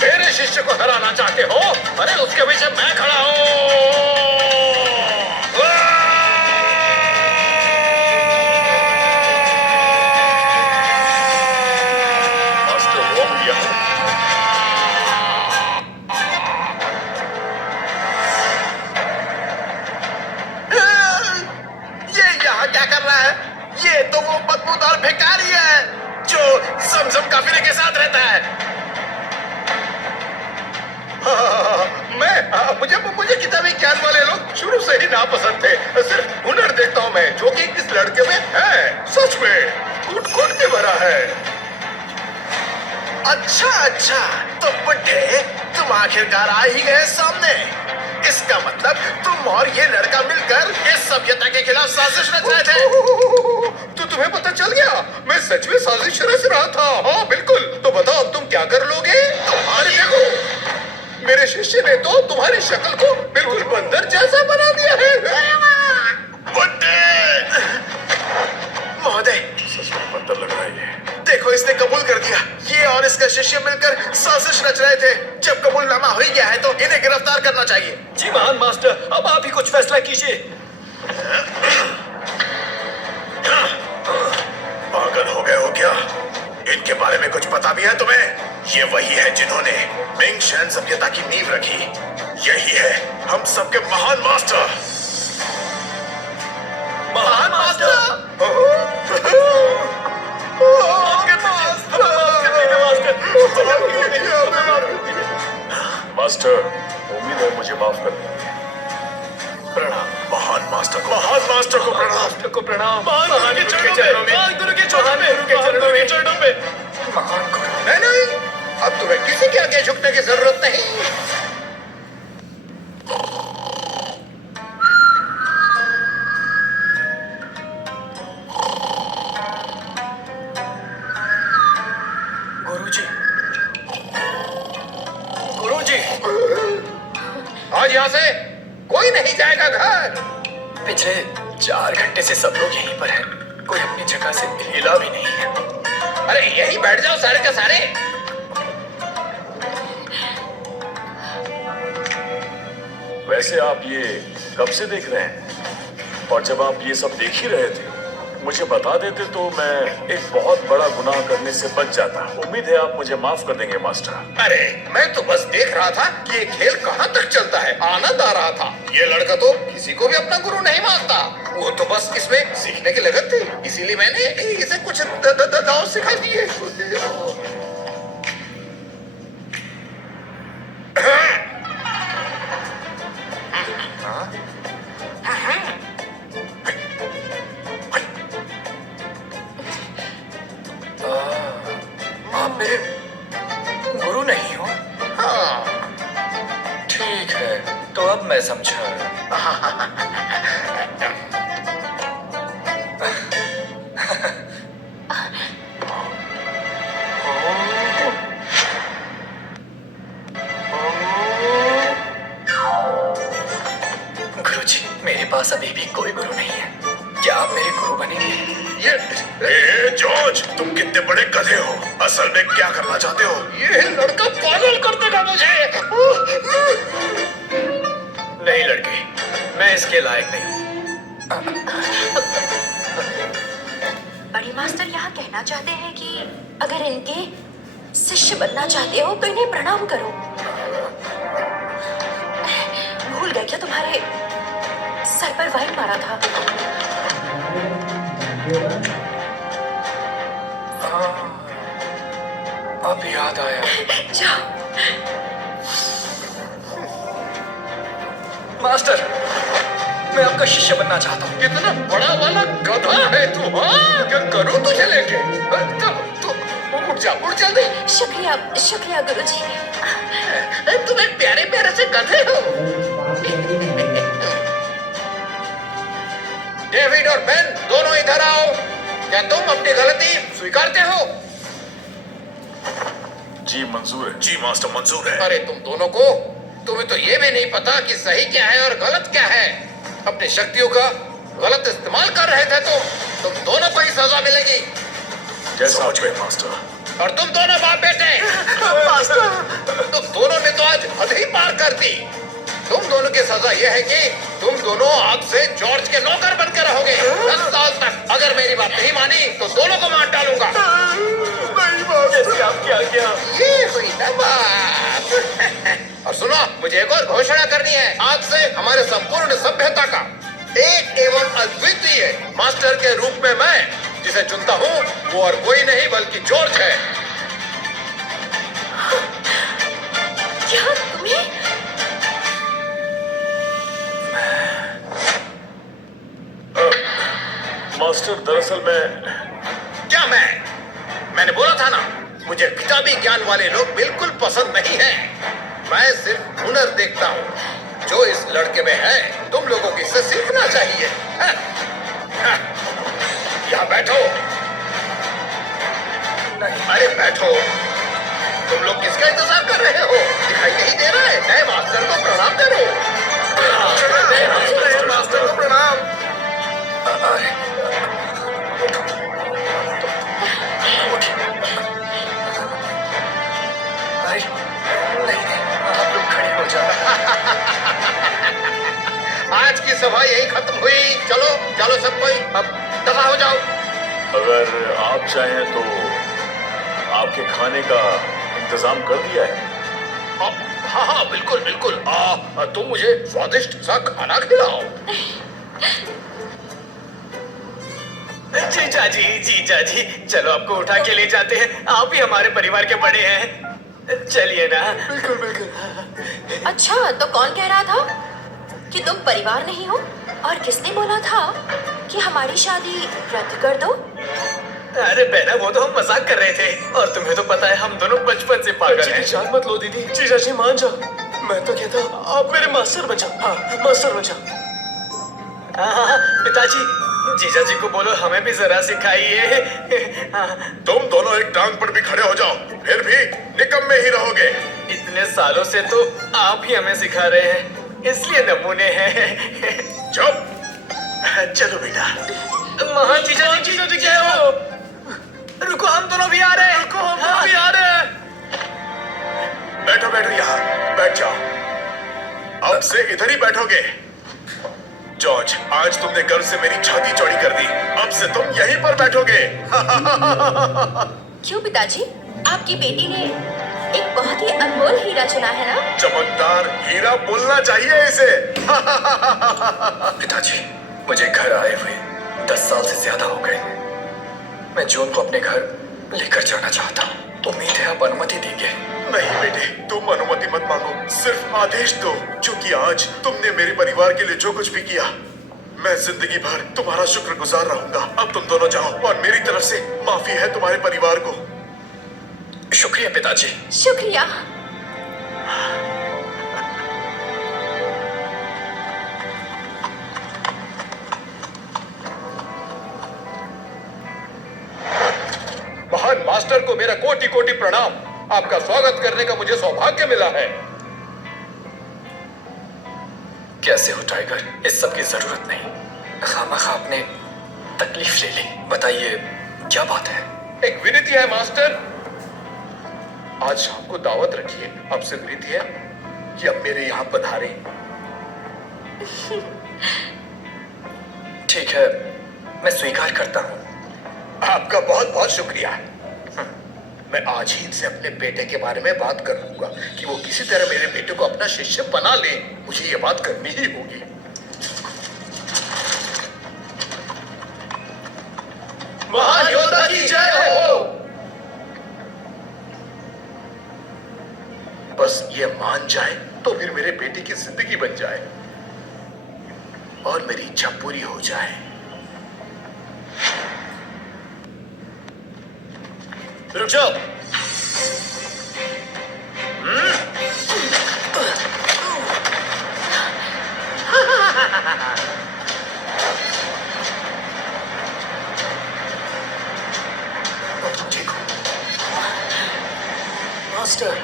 मेरे शिष्य को हराना चाहते हो? अरे उसके पीछे मैं खड़ा हूं। मास्टर वोंग यहाँ। ये यहाँ क्या कर रहा है? ये तो वो बदबूदार भिखारी है जो समसम काफिले के साथ रहता है। मुझे किताबी ज्ञान वाले लोग शुरू से ही नापसंद थे। सिर्फ हुनर देखता हूँ मैं, जो कि इस लड़के में है। सच में कूट कूट के भरा है। अच्छा, तो बुड्ढे, तुम आखिरकार आ ही गए सामने। इसका मतलब तुम और ये लड़का मिलकर इस सभ्यता के खिलाफ साजिश रच रहे थे। तो तुम्हें पता चल गया? मैं सच में साजिश रच रहा था। हाँ बिल्कुल। तो बताओ अब तुम क्या कर लोगे? तुम्हारे देखो, मेरे शिष्य ने तो तुम्हारी शक्ल को बिल्कुल बंदर जैसा बना दिया है। महोदय, सच में बंदर लग रहा है ये। देखो, इसने कबूल कर दिया। ये और इसका शिष्य मिलकर साजिश रच रहे थे। जब कबूलनामा हो ही गया है तो इन्हें गिरफ्तार करना चाहिए। जी महान मास्टर, अब आप ही कुछ फैसला कीजिए। पागल हो गए हो क्या? इनके बारे में कुछ पता भी है तुम्हें? ये वही है जिन्होंने मिंग शैन सभ्यता की नींव रखी। यही है हम सबके महान मास्टर। महान मास्टर, उम्मीद है मुझे माफ कर देंगे। प्रणाम महान मास्टर को प्रणाम। मास्टर को प्रणाम। महान गुरु के चरणों में, महान गुरु के चरणों में। महान गुरु, नहीं, अब तुम्हें किसी के आगे झुकने की जरूरत नहीं। गुरुजी, आज यहाँ से कोई नहीं जाएगा घर। पिछले 4 घंटे से सब लोग यहीं पर हैं। कोई अपनी जगह से हिला भी नहीं है। अरे यही बैठ जाओ सारे के सारे। वैसे आप ये कब से देख रहे हैं? और जब आप ये सब देख ही रहे थे, मुझे बता देते तो मैं एक बहुत बड़ा गुनाह करने से बच जाता। उम्मीद है आप मुझे माफ कर देंगे मास्टर। अरे मैं तो बस देख रहा था कि ये खेल कहाँ तक चलता है। आनंद आ रहा था। ये लड़का तो किसी को भी अपना गुरु नहीं मानता। वो तो बस इसमें सीखने की लगन थी, इसीलिए मैंने इसे कुछ दाव सिखा दिए। आप मेरे गुरु नहीं हो? हाँ, ठीक है, तो अब मैं समझा। गुरुजी, मेरे पास अभी भी कोई गुरु नहीं है। क्या आप मेरे गुरु बनेंगे? ये जॉर्ज, तुम कितने बड़े गधे हो। असल में क्या करना चाहते हो? ये लड़का पागल कर देगा मुझे। नहीं लड़के, मैं इसके लायक नहीं हूँ। बड़े मास्टर यहाँ कहना चाहते हैं कि अगर इनके शिष्य बनना चाहते हो तो इन्हें प्रणाम करो। भूल गए क्या तुम्हारे सर पर वाइन मारा था? अब याद आया। जाओ। मास्टर, मैं आपका शिष्य बनना चाहता हूँ। कितना बड़ा वाला गधा है तू। हाँ, क्या करूं तुझे लेके? तू उठ जा, उठ जल्दी। शुक्रिया शुक्रिया गुरुजी। तुम एक प्यारे प्यारे से गधे हो। डेविड और बेन, दोनों इधर आओ। क्या तुम अपनी गलती स्वीकारते हो? जी मंजूर है। जी मास्टर, मंजूर है। अरे तुम दोनों को, तुम्हें तो ये भी नहीं पता कि सही क्या है और गलत क्या है। अपनी शक्तियों का गलत इस्तेमाल कर रहे थे तुम दोनों को ही सजा मिलेगी। जैसा समझ गए मास्टर। और तुम दोनों बाप बेटे, तुम दोनों ने तो आज हद ही पार कर दी। तुम दोनों की सजा यह है कि तुम दोनों आज से जॉर्ज के नौकर बनकर रहोगे 10 साल तक। अगर मेरी बात नहीं मानी तो दोनों को मार डालूंगा। जैसे आपकी आज्ञा। ये हुई ना बात। और सुनो, मुझे एक और घोषणा करनी है। आज से हमारे संपूर्ण सभ्यता का एक एवं अद्वितीय मास्टर के रूप में मैं जिसे चुनता हूँ वो और कोई नहीं बल्कि जॉर्ज है। क्या तुम्हें? मास्टर दरअसल क्या मैंने बोला था ना, मुझे किताबी ज्ञान वाले लोग बिल्कुल पसंद नहीं हैं। मैं सिर्फ हुनर देखता हूँ जो इस लड़के में है। तुम लोगों को इससे सीखना चाहिए। यहाँ बैठो। अरे बैठो। तुम लोग किसका इंतजार कर रहे हो? दिखाई नहीं दे रहा है? नए मास्टर को प्रणाम करो। नए मास्टर को प्रणाम। आप लोग खड़े हो जाओ। आज की सभा यही खत्म हुई। चलो चलो सब कोई अब दफा हो जाओ। अगर आप चाहें तो आपके खाने का इंतजाम कर दिया है। हाँ हाँ बिल्कुल बिल्कुल। तुम मुझे स्वादिष्ट सा खाना खिलाओ। जीजा जी, चलो आपको उठा के ले जाते हैं। आप ही हमारे परिवार के बड़े हैं। चलिए ना। बिल्कुल बिल्कुल। अच्छा, तो कौन कह रहा था कि तुम परिवार नहीं हो? और किसने बोला था कि हमारी शादी रद्द कर दो? अरे बहना, वो तो हम मजाक कर रहे थे। और तुम्हें तो पता है हम दोनों बचपन से पागल हैं। जान मत लो दीदी। जीजा जी मान जाओ। मैं तो कहता आप मेरे मास्टर बन जाओ। हाँ, मास्टर बन जाओ। हाँ, पिताजी, जीजा जी को बोलो हमें भी जरा सिखाइए। तुम दोनों एक टांग पर भी खड़े हो जाओ, फिर भी निकम्मे ही रहोगे। इतने सालों से तो आप ही हमें सिखा रहे हैं, इसलिए नमूने हैं। चुप। चलो बेटा। महान जीजा जी क्या हो? रुको, हम दोनों भी आ रहे हैं। रुको, हम दोनों भी आ रहे हैं। बैठो बैठो, यहाँ बैठ जाओ। अब से इधर ही बैठोगे। जॉर्ज, आज तुमने गर्व से मेरी छाती चौड़ी कर दी। अब से तुम यहीं पर बैठोगे। क्यों पिताजी? आपकी बेटी ने एक बहुत ही अनमोल हीरा चुना है ना? चमकदार हीरा बोलना चाहिए इसे। पिताजी, मुझे घर आए हुए 10 साल से ज्यादा हो गए। मैं जून को अपने घर लेकर जाना चाहता हूँ। उम्मीद है आप अनुमति देंगे। नहीं बेटे, तुम अनुमति मत मांगो, सिर्फ आदेश दो। क्योंकि आज तुमने मेरे परिवार के लिए जो कुछ भी किया, मैं जिंदगी भर तुम्हारा शुक्रगुजार रहूंगा। अब तुम दोनों जाओ और मेरी तरफ से माफी है तुम्हारे परिवार को। शुक्रिया पिताजी। शुक्रिया। महान मास्टर को मेरा कोटि कोटि प्रणाम। आपका स्वागत करने का मुझे सौभाग्य मिला है। कैसे हो टाइगर? इस सब की जरूरत नहीं। खामखा आपने तकलीफ ले ली। बताइए क्या बात है? एक विनती है मास्टर, आज शाम को दावत रखिए। आपसे विनती है कि अब मेरे यहाँ पधारे। ठीक है, मैं स्वीकार करता हूँ। आपका बहुत बहुत शुक्रिया। मैं आज ही इनसे अपने बेटे के बारे में बात कर लूंगा कि वो किसी तरह मेरे बेटे को अपना शिष्य बना ले। मुझे ये बात करनी ही होगी। महान योद्धा की जय हो। बस ये मान जाए तो फिर मेरे बेटे की जिंदगी बन जाए और मेरी इच्छा पूरी हो जाए। रुक जाओ। ठीक हो मास्टर?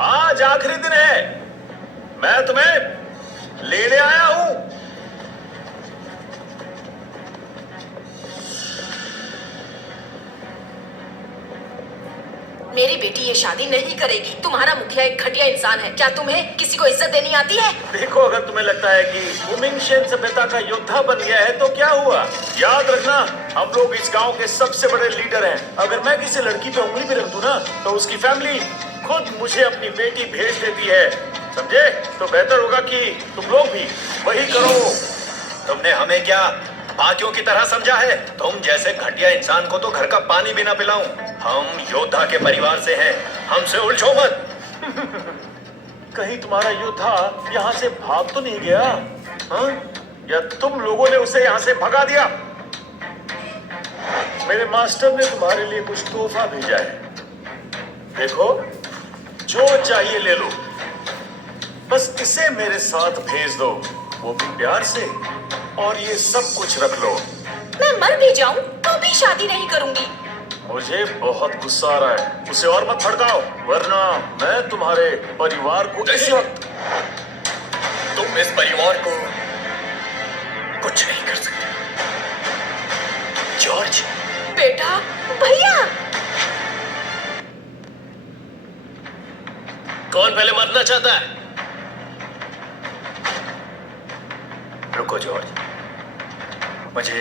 आज आखिरी दिन है, मैं तुम्हें लेने आया हूं। मेरी बेटी ये शादी नहीं करेगी। तुम्हारा मुखिया एक घटिया इंसान है। क्या तुम्हें किसी को इज्जत देनी आती है? देखो, अगर तुम्हें लगता है कि उमिंगशेन सभ्यता का योद्धा बन गया है तो क्या हुआ? याद रखना, हम लोग इस गांव के सबसे बड़े लीडर हैं। अगर मैं किसी लड़की पे उंगली भी रख दूं ना, तो उसकी फैमिली खुद मुझे अपनी बेटी भेज देती है। समझे? तो बेहतर होगा कि तुम लोग भी वही करो। तुमने हमें क्या बाकियों की तरह समझा है? तुम जैसे घटिया इंसान को तो घर का पानी भी ना पिलाऊं। हम योद्धा के परिवार से हैं, हमसे उलझो मत। कहीं तुम्हारा योद्धा यहाँ से भाग तो नहीं गया? हाँ? या तुम लोगों ने उसे यहाँ से भगा दिया? मेरे मास्टर ने तुम्हारे लिए कुछ तोहफा भेजा है। देखो, जो चाहिए ले लो, बस इसे मेरे साथ भेज दो, वो भी प्यार से। और ये सब कुछ रख लो। मैं मर भी जाऊं तो भी शादी नहीं करूंगी। मुझे बहुत गुस्सा आ रहा है, उसे और मत भड़काओ, वरना मैं तुम्हारे परिवार को इस वक्त। तुम इस परिवार को कुछ नहीं कर सकते। जॉर्ज। बेटा, भैया। कौन पहले मरना चाहता है? रुको जॉर्ज, मुझे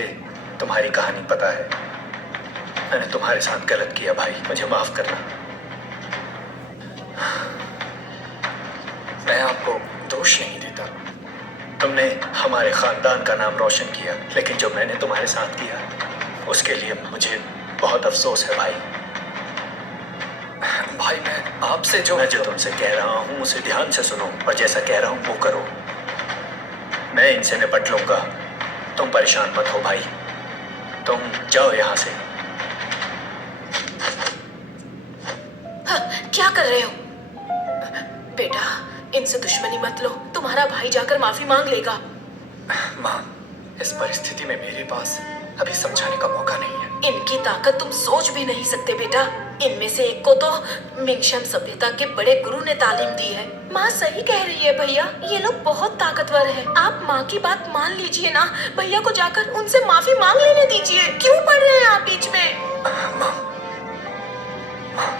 तुम्हारी कहानी पता है। मैंने तुम्हारे साथ गलत किया भाई, मुझे माफ करना। मैं आपको दोष नहीं देता। तुमने हमारे खानदान का नाम रोशन किया, लेकिन जो मैंने तुम्हारे साथ किया उसके लिए मुझे बहुत अफसोस है भाई। भाई, मैं आपसे मैं जो तुमसे कह रहा हूं उसे ध्यान से सुनो और जैसा कह रहा हूं वो करो। मैं इनसे निपट लूंगा, तुम परेशान मत हो भाई। तुम जाओ यहां से। हाँ, क्या कर रहे हो? बेटा, इनसे दुश्मनी मत लो। तुम्हारा भाई जाकर माफी मांग लेगा। माँ, इस परिस्थिति में मेरे पास अभी समझाने का मौका नहीं है। इनकी ताकत तुम सोच भी नहीं सकते बेटा। इनमें से एक को तो मिंगशम सभ्यता के बड़े गुरु ने तालीम दी है। माँ सही कह रही है भैया, ये लोग बहुत ताकतवर है। आप माँ की बात मान लीजिए ना। भैया को जाकर उनसे माफी मांग लेने दीजिए। क्यों पढ़ रहे हैं आप बीच में? माँ,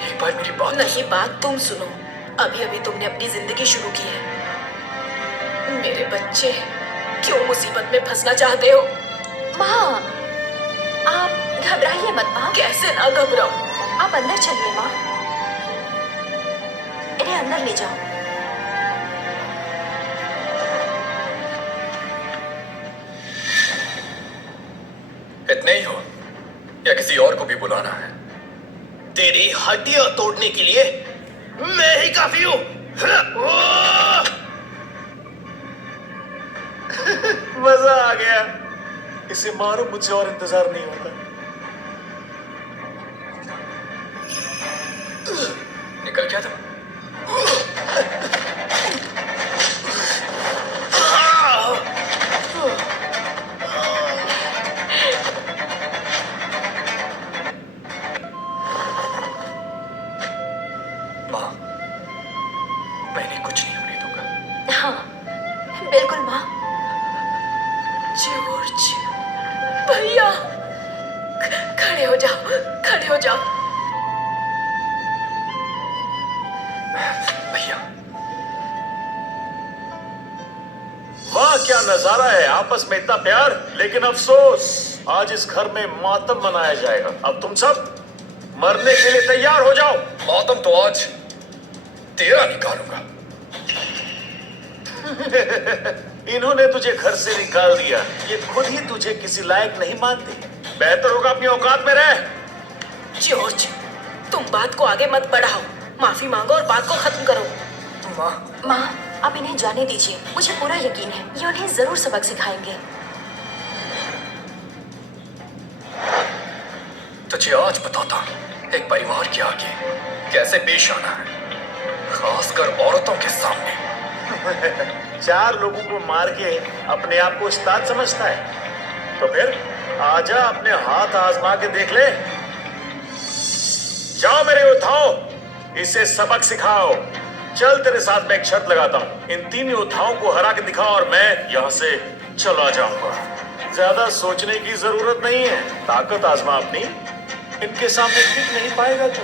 एक बार मेरी बात नहीं, बात तुम सुनो। अभी अभी तुमने अपनी जिंदगी शुरू की है। मेरे बच्चे, क्यों मुसीबत में फंसना चाहते हो? माँ, आप घबराइए मत माँ। कैसे ना घबराऊं? आप अंदर चलिए माँ, इन्हें अंदर ले जाओ। इतने ही हो या किसी और को भी बुलाना है? तेरी हड्डियां तोड़ने के लिए मैं ही काफी हूं। मजा आ गया। इसे मारो, मुझे और इंतजार नहीं होता। निकल गया तुम। माँ, मैं इन्हें कुछ नहीं होने दूंगा। हाँ, बिल्कुल माँ। जॉर्ज भैया, खड़े हो जाओ, खड़े हो जाओ। भैया, वाह क्या नजारा है, आपस में इतना प्यार। लेकिन अफसोस, आज इस घर में मातम मनाया जाएगा। अब तुम सब मरने के लिए तैयार हो जाओ। मातम तो आज तेरा निकालूंगा। इन्होंने तुझे घर से निकाल दिया, ये खुद ही तुझे किसी लायक नहीं मानते। बेहतर होगा अपनी औकात में रह। जॉर्ज, तुम बात को आगे मत बढ़ाओ, माफी मांगो और बात को खत्म करो। माँ, अब इन्हें जाने दीजिए। मुझे पूरा यकीन है ये उन्हें जरूर सबक सिखाएंगे। तुझे आज बताता हूं एक परिवार के आगे कैसे पेश आना है, खासकर औरतों के सामने। 4 लोगों को मार के अपने आप को उस्ताद समझता है, तो फिर आजा अपने हाथ आजमा के देख ले। जाओ मेरे योद्धाओ, इसे सबक सिखाओ। चल, तेरे साथ मैं एक शर्त लगाता हूँ, इन 3 योद्धाओं को हरा के दिखाओ और मैं यहाँ से चला जाऊंगा। ज्यादा सोचने की जरूरत नहीं है, ताकत आजमा अपनी। इनके सामने टिक नहीं पाएगा तू।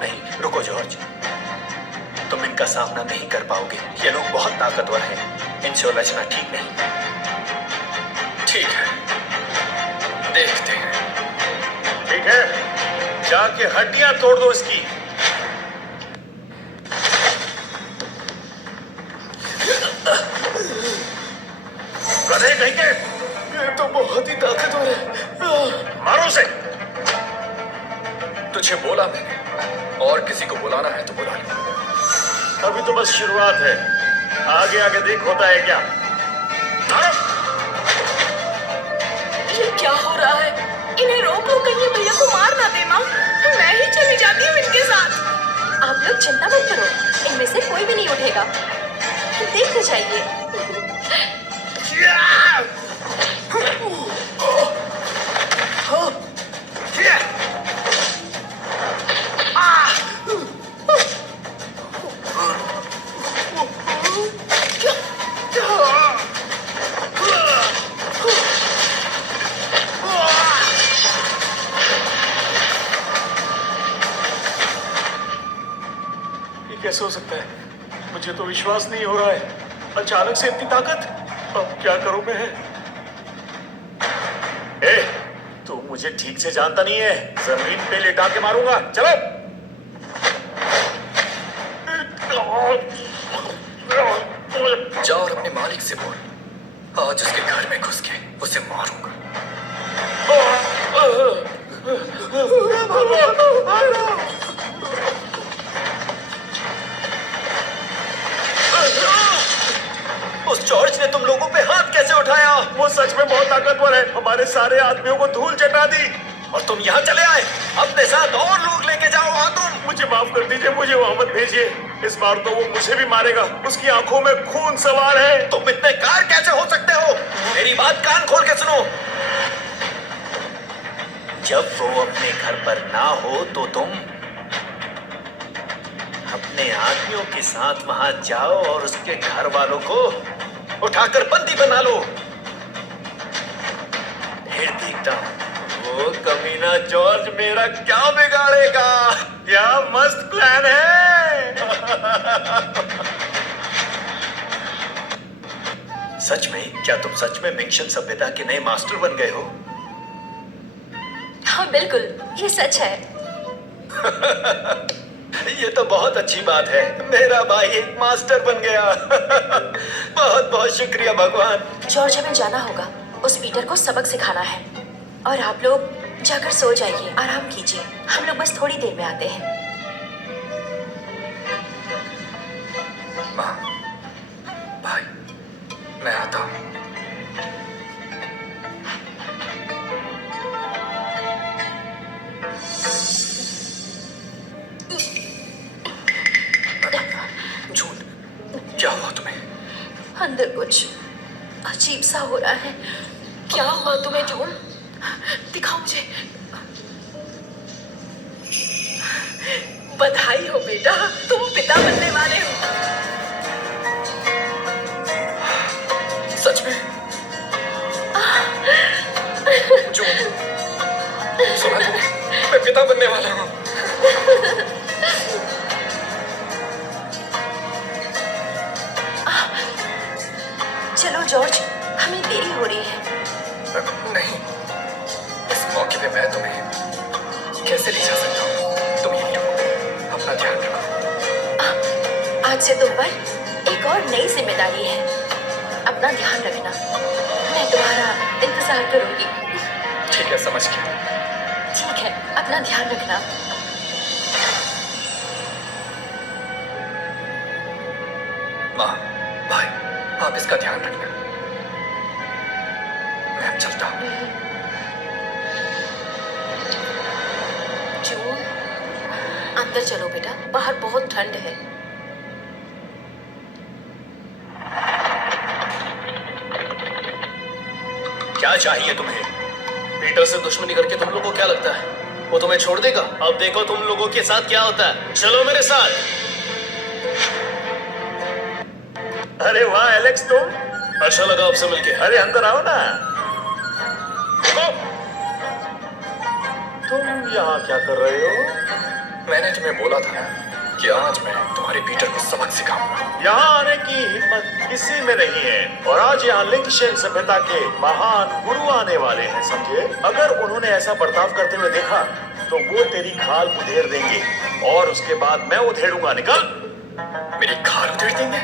नहीं, रुको जॉर्ज, तुम इनका सामना नहीं कर पाओगे। ये लोग बहुत ताकतवर हैं, इनसे उलझना ठीक नहीं। ठीक है, देखते हैं। ठीक है, जाके हड्डियां तोड़ दो इसकी। गधे कहीं के, ये तो बहुत ही ताकतवर है। मारो उसे। तुझे बोला मैंने, और किसी को बुलाना है तो बुला ले। अभी तो बस शुरुआत है, आगे आगे देख होता है क्या। मारो। ये क्या हो रहा है? इन्हें रोक लो, कहीं ये भैया को मार ना दे। माँ, मैं ही चली जाती हूँ इनके साथ। आप लोग चिंता मत करो, इनमें से कोई भी नहीं उठेगा। देखते जाइए। कैसे हो सकता है? मुझे तो विश्वास नहीं हो रहा है, अचानक से इतनी ताकत। अब क्या करूं मैं? ए, तू मुझे ठीक से जानता नहीं है, जमीन पे लेटा के मारूंगा। चलो। जा और अपने मालिक से बोल, आज उसके घर में घुस के उसे मारूंगा। उस जॉर्ज ने तुम लोगों पे हाथ कैसे उठाया? वो सच में बहुत ताकतवर है, हमारे सारे आदमियों को धूल चटा दी। और तुम यहाँ चले आए? अपने साथ और लोग लेके जाओ। वहां तुम। मुझे माफ कर दीजिए, मुझे वहां मत भेजिए। इस बार तो वो मुझे भी मारेगा, उसकी आंखों में खून सवार है। तुम इतने कार कैसे हो सकते हो? मेरी बात कान खोल के सुनो। जब वो अपने घर पर ना हो तो तुम अपने आदमियों के साथ वहां जाओ और उसके घर वालों को उठाकर बंदी बना लो। फिर देखता हूं वो कमीना जॉर्ज मेरा क्या बिगाड़ेगा। क्या मस्त प्लान है। सच में? क्या तुम सच में मिंशन सभ्यता के नए मास्टर बन गए हो? हाँ बिल्कुल, ये सच है। ये तो बहुत अच्छी बात है, मेरा भाई एक मास्टर बन गया। बहुत बहुत शुक्रिया भगवान। जॉर्ज, हमें जाना होगा, उस पीटर को सबक सिखाना है। और आप लोग जाकर सो जाइए, आराम कीजिए। हम लोग बस थोड़ी देर में आते हैं। माँ, भाई, मैं आता हूँ। जून, क्या हुआ तुम्हें? अंदर कुछ अजीब सा हो रहा है। क्या हुआ तुम्हें जून? दिखाओ मुझे। बधाई हो बेटा, तुम पिता बनने वाले हो। सच में? पहलवान बनने वाला हूँ। चलो जॉर्ज, हमें देरी हो रही है। नहीं, इस मौके पे मैं तुम्हें कैसे ले जा सकता हूँ? तुम यहीं रहो, अपना ध्यान रखो। आज से तुम पर एक और नई जिम्मेदारी है। अपना ध्यान रखना। मैं तुम्हारा इंतजार करूंगी। ठीक है, समझ गया। ठीक है, अपना ध्यान रखना। माँ, भाई, आप इसका ध्यान रखना। मैं अब चलता हूँ। जून, अंदर चलो बेटा, बाहर बहुत ठंड है। क्या चाहिए तुम्हें? पीटर से दुश्मनी करके तुम लोगों को क्या लगता है वो तुम्हें छोड़ देगा? अब देखो तुम लोगों के साथ क्या होता है। चलो मेरे साथ। अरे वाह एलेक्स, तुम? अच्छा लगा आपसे मिलके। अरे अंदर आओ ना। तुम यहाँ क्या कर रहे हो? मैंने तुम्हें बोला था ना कि आज मैं तुम्हारे पीटर को सबक सिखाऊंगा। यहाँ आने की हिम्मत किसी में नहीं है, और आज यहाँ लिंकशेन सभ्यता के महान गुरु आने वाले हैं, समझे? अगर उन्होंने ऐसा बर्ताव करते हुए देखा तो वो तेरी खाल उधेड़ देंगे, और उसके बाद मैं उधेड़ूंगा। निकल। मेरी खाल उधेड़ देंगे?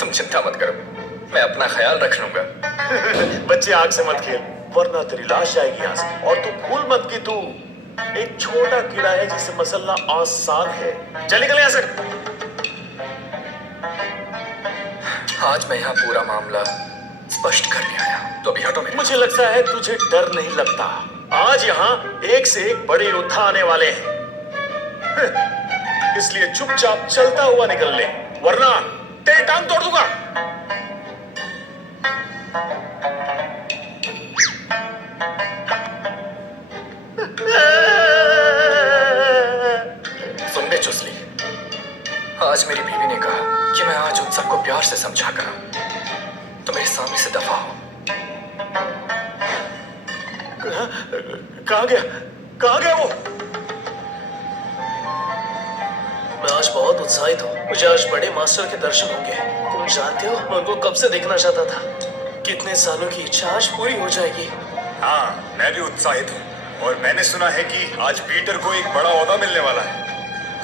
तुम चिंता मत करो, मैं अपना ख्याल रख लूंगा। बच्चे आग से मत खेल, वरना तेरी लाश जाएगी यहाँ से। और तू भूल मत कि तू एक छोटा कीड़ा है जिसे मसलना आसान है। चल निकल यहाँ से। आज मैं यहाँ पूरा मामला स्पष्ट करने आया हूँ, तो अभी हटो मेरे। मुझे लगता है तुझे डर नहीं लगता। आज यहाँ एक से एक बड़े योद्धा आने वाले हैं, इसलिए चुपचाप चलता हुआ निकल ले, वरना तेरी टांग तोड़ दूंगा। सुन बे चुसली, आज मेरी बीवी ने कहा कि मैं आज उन सबको प्यार से समझा करूं, तो मेरे सामने से दफा हो। कहाँ गया? कहाँ गया वो? मैं आज बहुत उत्साहित हूँ। मुझे आज बड़े मास्टर के दर्शन होंगे। तुम जानते हो मैं उनको कब से देखना चाहता था। कितने सालों की इच्छा आज पूरी हो जाएगी। हाँ, मैं भी उत्साहित हूँ, और मैंने सुना है कि आज पीटर को एक बड़ा ओहदा मिलने वाला है।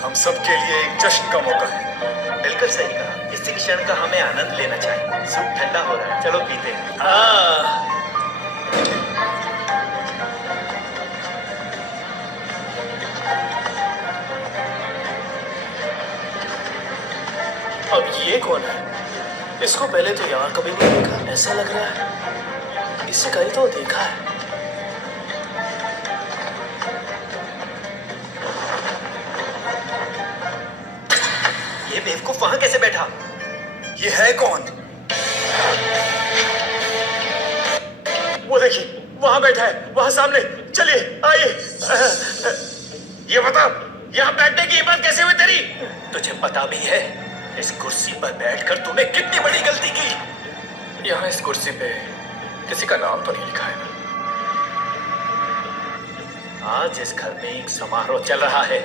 हम सब के लिए एक जश्न का मौका है। बिल्कुल सही कहा। इसी क्षण का हमें आनंद लेना चाहिए। सूप ठंडा हो रहा है, चलो पीते हैं। हाँ, अब ये कौन है? इसको पहले तो यहाँ कभी नहीं देखा। ऐसा लग रहा है इसे कहीं तो देखा है। ये बेवकूफ वहां कैसे बैठा? ये है कौन? वो देखिए, वहां बैठा है, वहां सामने। चलिए आइए। ये बता, यहाँ बैठने की हिम्मत कैसे हुई तेरी? तुझे पता भी है इस कुर्सी पर बैठकर तूने कितनी बड़ी गलती की? यहाँ इस कुर्सी पे किसी का नाम तो नहीं लिखा है ना? आज इस घर में एक समारोह चल रहा है।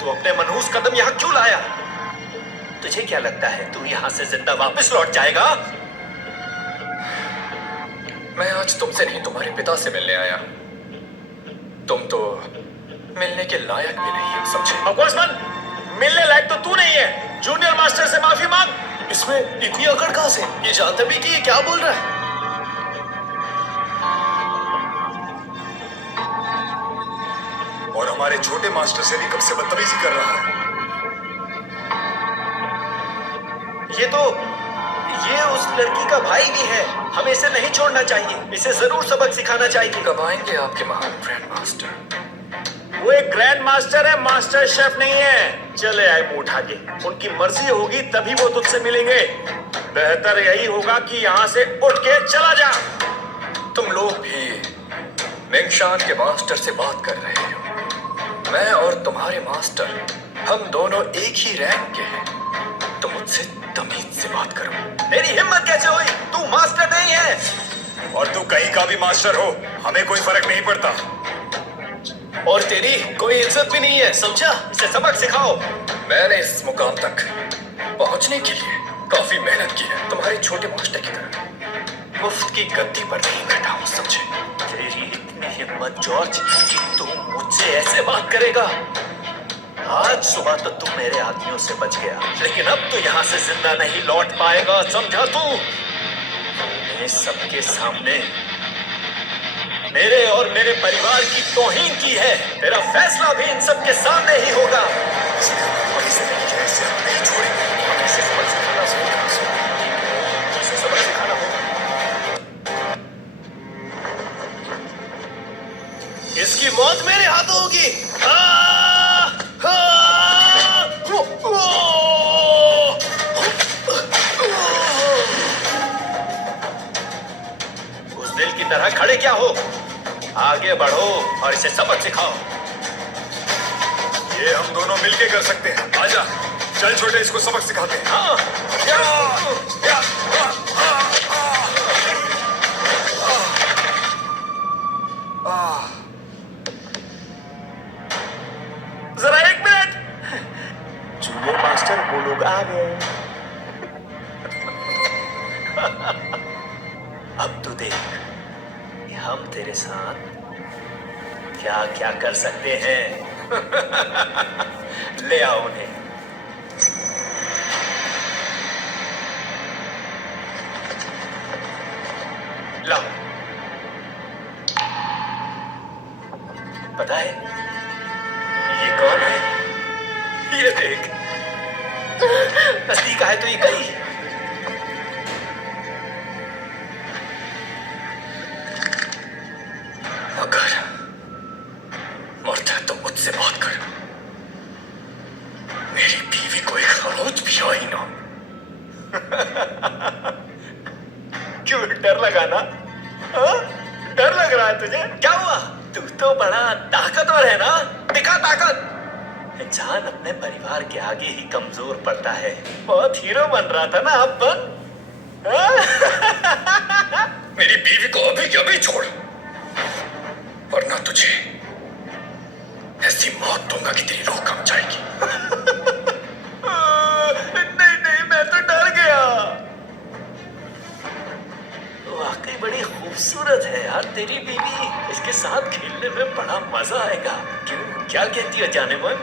तू अपने मनहूस कदम यहाँ क्यों लाया? तुझे क्या लगता है तू यहाँ से जिंदा वापस लौट जाएगा? मैं आज तुमसे नहीं, तुम्हारे पिता से मिलने आया। तुम तो मिलने के लायक भी नहीं हो, समझे? बकवास बंद। मिलने लायक तो तू नहीं है। जूनियर मास्टर से माफी मांग। इसमें इतनी अकड़ कहाँ से? ये जानते भी कि ये क्या बोल रहा है। और हमारे छोटे मास्टर से भी कब से बदतमीजी कर रहा है। ये उस लड़की का भाई भी है। हमें इसे नहीं छोड़ना चाहिए। इसे जरूर सबक सिखाना चाहिए। कब आएंगे आपके महान ग्रैंड मास्टर? वो एक ग्रैंड मास्टर है, मास्टर शेफ नहीं है। चले आए मुंह उठा के। उनकी मर्जी होगी तभी वो तुझसे मिलेंगे। बेहतर यही होगा कि यहाँ से उठ के चला जा। तुम लोग भी मेंगशान के मास्टर से बात कर रहे हो। मैं और तुम्हारे मास्टर, हम दोनों एक ही रैंक के हैं। तो मुझसे तमीज से बात करो। मेरी हिम्मत कैसे हुई? तू मास्टर नहीं है। और तू कहीं का भी मास्टर हो, हमें कोई फर्क नहीं पड़ता। और तेरी कोई इज्जत भी नहीं है, समझा? इसे सबक सिखाओ। मैंने इस मुकाम तक पहुंचने के लिए काफी मेहनत की है, तुम्हारे छोटे मास्टर की तरह मुफ्त की गद्दी पर नहीं बैठा हूं, समझे? तेरी इतनी हिम्मत जॉर्ज कि तू मुझसे ऐसे बात करेगा? आज सुबह तो तू मेरे आदमियों से बच गया, लेकिन अब तो यहाँ से जिंदा नहीं लौट पाएगा, समझा तू? मैंने सबके सामने मेरे और मेरे परिवार की तौहीन की है। तेरा फैसला भी इन सबके सामने ही होगा। इसकी मौत मेरे हाथों होगी। उस दिल की तरह खड़े क्या हो? आगे बढ़ो और इसे सबक सिखाओ। ये हम दोनों मिलके कर सकते हैं। आजा, चल छोटे, इसको सबक सिखाते हैं। हाँ, जरा एक मिनट। जूनियर मास्टर वो लोग आ गए। अब तू देख कि हम तेरे साथ क्या क्या कर सकते हैं। ले आओ उन्हें। लाओ। पता है ये कौन है? ये देख, असली का है तो ये गई। अगर मरता है तो मुझसे बात कर। मेरी बीवी को एक खरोच भी आई ना। क्यों डर लगा ना? हाँ? डर लग रहा है तुझे? क्या हुआ? तू तो बड़ा ताकतवर है ना? दिखा ताकत। इंसान अपने परिवार के आगे ही कमजोर पड़ता है। बहुत हीरो बन रहा था ना, अब बन। हाँ? मेरी बीवी को अभी के अभी छोड़, वरना तुझे ऐसी मौत दूंगा कि तेरी रूह कम जाएगी। नहीं नहीं, मैं तो डर गया। वाकई बड़ी खूबसूरत है यार तेरी बीवी। इसके साथ खेलने में बड़ा मजा आएगा। क्यों, क्या कहती है जाने मन?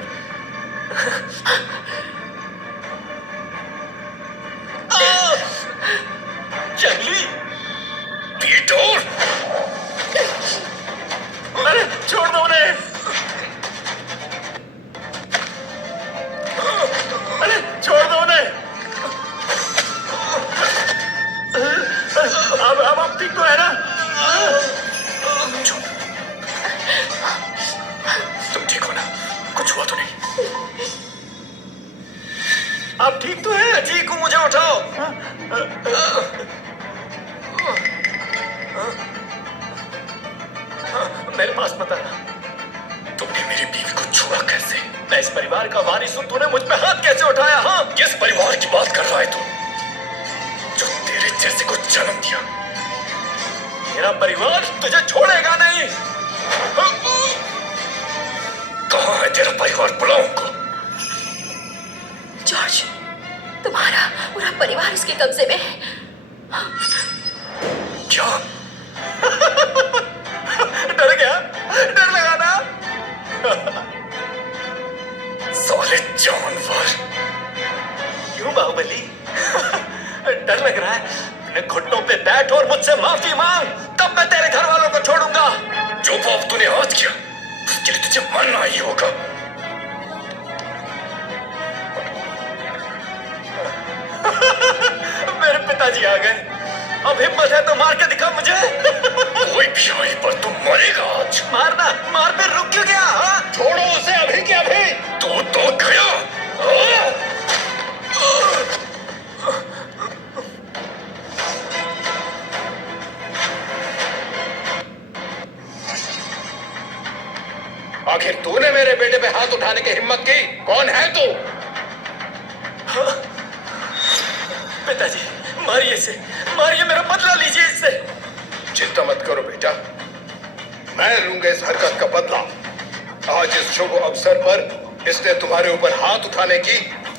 जंगली पीटोर, अरे छोड़ दो उन्हें। अरे छोड़ दो उन्हें। अब ठीक तो है ना? तुम ठीक हो ना? कुछ हुआ तो नहीं? आप ठीक तो है? ठीक हूँ, मुझे उठाओ। मेरे पास मत आना। तुमने मेरी बीवी को छुआ कैसे? मैं इस परिवार का वारिस हूं, तूने मुझ पे हाथ कैसे उठाया? हाँ, किस परिवार की बात कर रहा है तू, जो तेरे जैसे को जन्म दिया? मेरा परिवार तुझे छोड़ेगा नहीं। कहाँ है तेरा परिवार? बुलाओ उनको। जॉर्ज, तुम्हारा पूरा परिवार इसके कब्जे में है। क्या? डर गया? डर लगा ना? साले जानवर। क्यों बाहुबली? डर लग रहा है? अपने घुटनों पे बैठ और मुझसे माफी मांग, तब मैं तेरे घर वालों को छोड़ूंगा। जो पाप तूने आज किया उसके लिए तुझे मरना ही होगा। मेरे पिताजी आ गए। अब हिम्मत है तो मार के दिखा मुझे। कोई भी आई पर तू मरेगा आज। मारना, मार पे रुक क्यों गया? हाँ? छोड़ो उसे अभी के अभी। तू तो गया। आखिर तूने मेरे बेटे पे हाथ उठाने की हिम्मत की? कौन है तू? पिताजी, मारिए इसे, मारिए, मेरा बदला लीजिए इससे। चिंता मत करो बेटा, मैं लूंगा इस हरकत का बदला। आज इस शुभ अवसर पर इसने तुम्हारे ऊपर हाथ उठाने की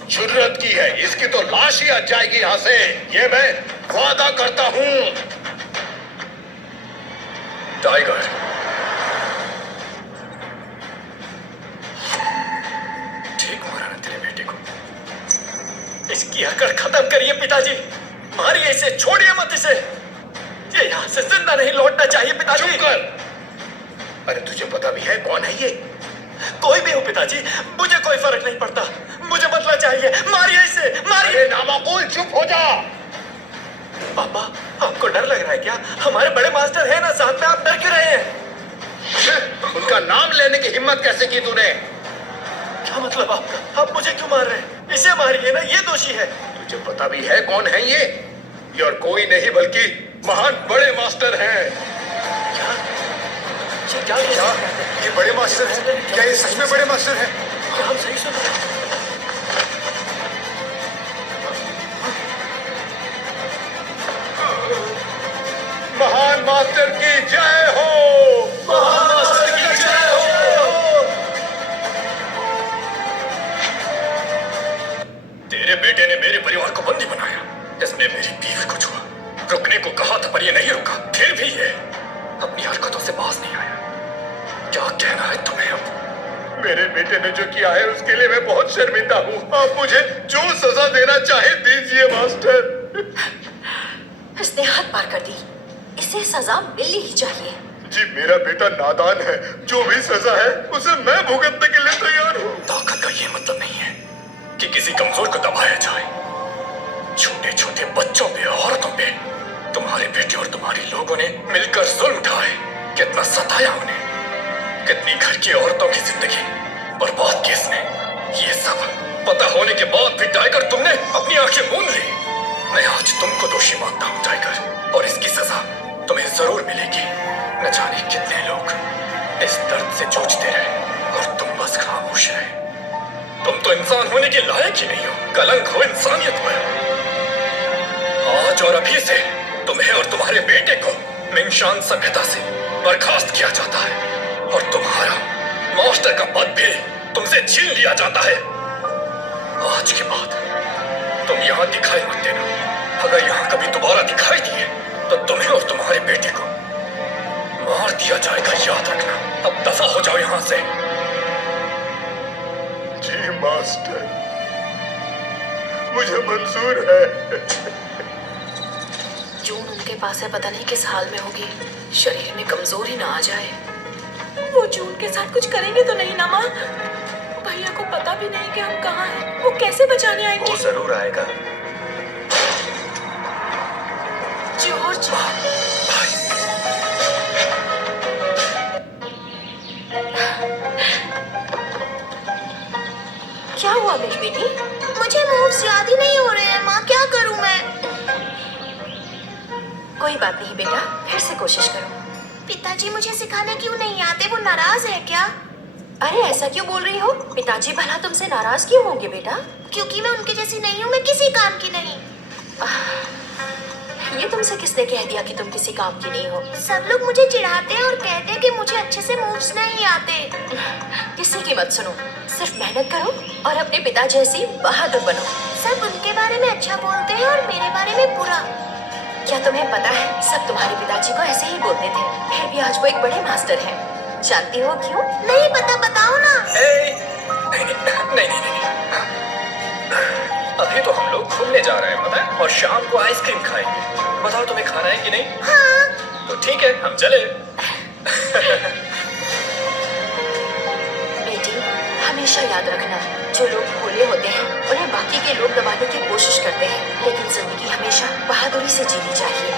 जुर्रत की है। इसकी तो लाश ही आज जाएगी यहाँ से, ये मैं वादा करता हूँ। टाइगर, ठीक मारा ना तेरे बेटे को। इसकी अकड़ खत्म करिए पिताजी, मारिए इसे, छोड़िए मत इसे। ये यहाँ से जिंदा नहीं लौटना चाहिए पिताजी। चुप कर। अरे तुझे पता भी है कौन है ये? कोई भी हो पिताजी, मुझे कोई फर्क नहीं पड़ता, मुझे बदला चाहिए। मारिए इसे, मारिए। अरे नामाकुल, चुप हो जा। पापा, आपको डर लग रहा है क्या? हमारे बड़े मास्टर हैं ना साथ में, आप डर क्यों रहे हैं? उनका नाम लेने की हिम्मत कैसे की तूने? क्या मतलब आपका? आप मुझे क्यों मार रहे हैं? इसे मारिए ना, ये दोषी है। तुझे पता भी है कौन है ये और कोई नहीं बल्कि महान बड़े मास्टर हैं। क्या? क्या ये बड़े मास्टर हैं? क्या ये सच में बड़े मास्टर हैं? क्या हम सही सुन रहे हैं? महान मास्टर की जय हो। महान मास्टर की जय हो। तेरे बेटे ने मेरे परिवार को बंदी बनाया, इसने मेरी बीवी को छुआ, रुकने को कहा था पर ये नहीं रुका, फिर भी ये अपनी हरकतों से बाज नहीं आया। क्या कहना है तुम्हें अब? मेरे बेटे ने जो किया है उसके लिए मैं बहुत शर्मिंदा हूँ। आप मुझे जो सजा देना चाहे दीजिए मास्टर। इसने हद पार कर दी, इसे सजा मिलनी ही चाहिए। जी मेरा बेटा नादान है, जो भी सजा है उसे मैं भुगतने के लिए तैयार हूँ। ताकत का ये मतलब नहीं है कि किसी कमजोर को दबाया जाए। छोटे छोटे बच्चों पे, औरतों पे तुम्हारे बेटे और तुम्हारी लोगों ने मिलकर जुल्म उठाए। कितना सताया उन्हें, कितनी घर की औरतों की जिंदगी बर्बाद की इसने। ये सब पता होने के बाद भी टाइगर तुमने अपनी आंखें मूंद ली। मैं आज तुमको दोषी मानता हूँ टाइगर, और इसकी सजा तुम्हें जरूर मिलेगी। न जाने कितने लोग इस दर्द से जूझते रहे और तुम बस खामोश रहे। तुम तो इंसान होने के लायक ही नहीं हो, कलंक हो इंसानियत पर। आज और अभी से तुम्हें और तुम्हारे बेटे को मिंशान सभ्यता से बर्खास्त किया जाता है और तुम्हारा मास्टर का पद भी तुमसे छीन लिया जाता है। आज के बाद तुम यहाँ दिखाई मत देना। अगर यहाँ कभी दोबारा दिखाई दिए तो तुम्हें और तुम्हारे बेटे को मार दिया जाएगा, याद रखना। अब दफा हो जाओ यहाँ से। जी मास्टर, मुझे मंजूर है। जून उनके पास है, पता नहीं किस हाल में होगी। शरीर में कमजोरी ना आ जाए। वो जून के साथ कुछ करेंगे तो नहीं ना माँ? भैया को पता भी नहीं कि हम कहाँ हैं। वो कैसे बचाने आएंगे? वो जरूर आएगा। जॉर्ज, क्या हुआ मेरी बेटी? मुझे मूव्स याद ही नहीं हो रहे हैं माँ, क्या करूँ मैं? कोई बात नहीं बेटा, फिर से कोशिश करो। पिताजी मुझे सिखाने क्यों नहीं आते? वो नाराज है क्या? अरे ऐसा क्यों बोल रही हो? पिताजी भला तुमसे नाराज क्यों होंगे बेटा? क्योंकि मैं उनके जैसी नहीं हूँ, मैं किसी काम की नहीं। ये तुमसे किसने कह दिया कि तुम किसी काम की नहीं हो? सब लोग मुझे चिढ़ाते हैं और कहते हैं कि मुझे अच्छे से मूव्स नहीं आते। किसी की मत सुनो, सिर्फ मेहनत करो और अपने पिता जैसी बहादुर बनो। सब उनके बारे में अच्छा बोलते हैं और मेरे बारे में बुरा। क्या तुम्हें पता है, सब तुम्हारे पिताजी को ऐसे ही बोलते थे, फिर भी आज वो एक बड़े मास्टर हैं। जानती हो क्यों? नहीं पता, बताओ ना। नहीं। अभी तो हम लोग घूमने जा रहे हैं पता है, और शाम को आइसक्रीम खाएंगे। बताओ तुम्हें खाना है कि नहीं? हाँ। तो ठीक है, हम चले। बेटी, हमेशा याद रखना, जो लोग भोले होते हैं उन्हें बाकी के लोग दबाने की कोशिश करते हैं, लेकिन जिंदगी हमेशा बहादुरी से जीनी चाहिए।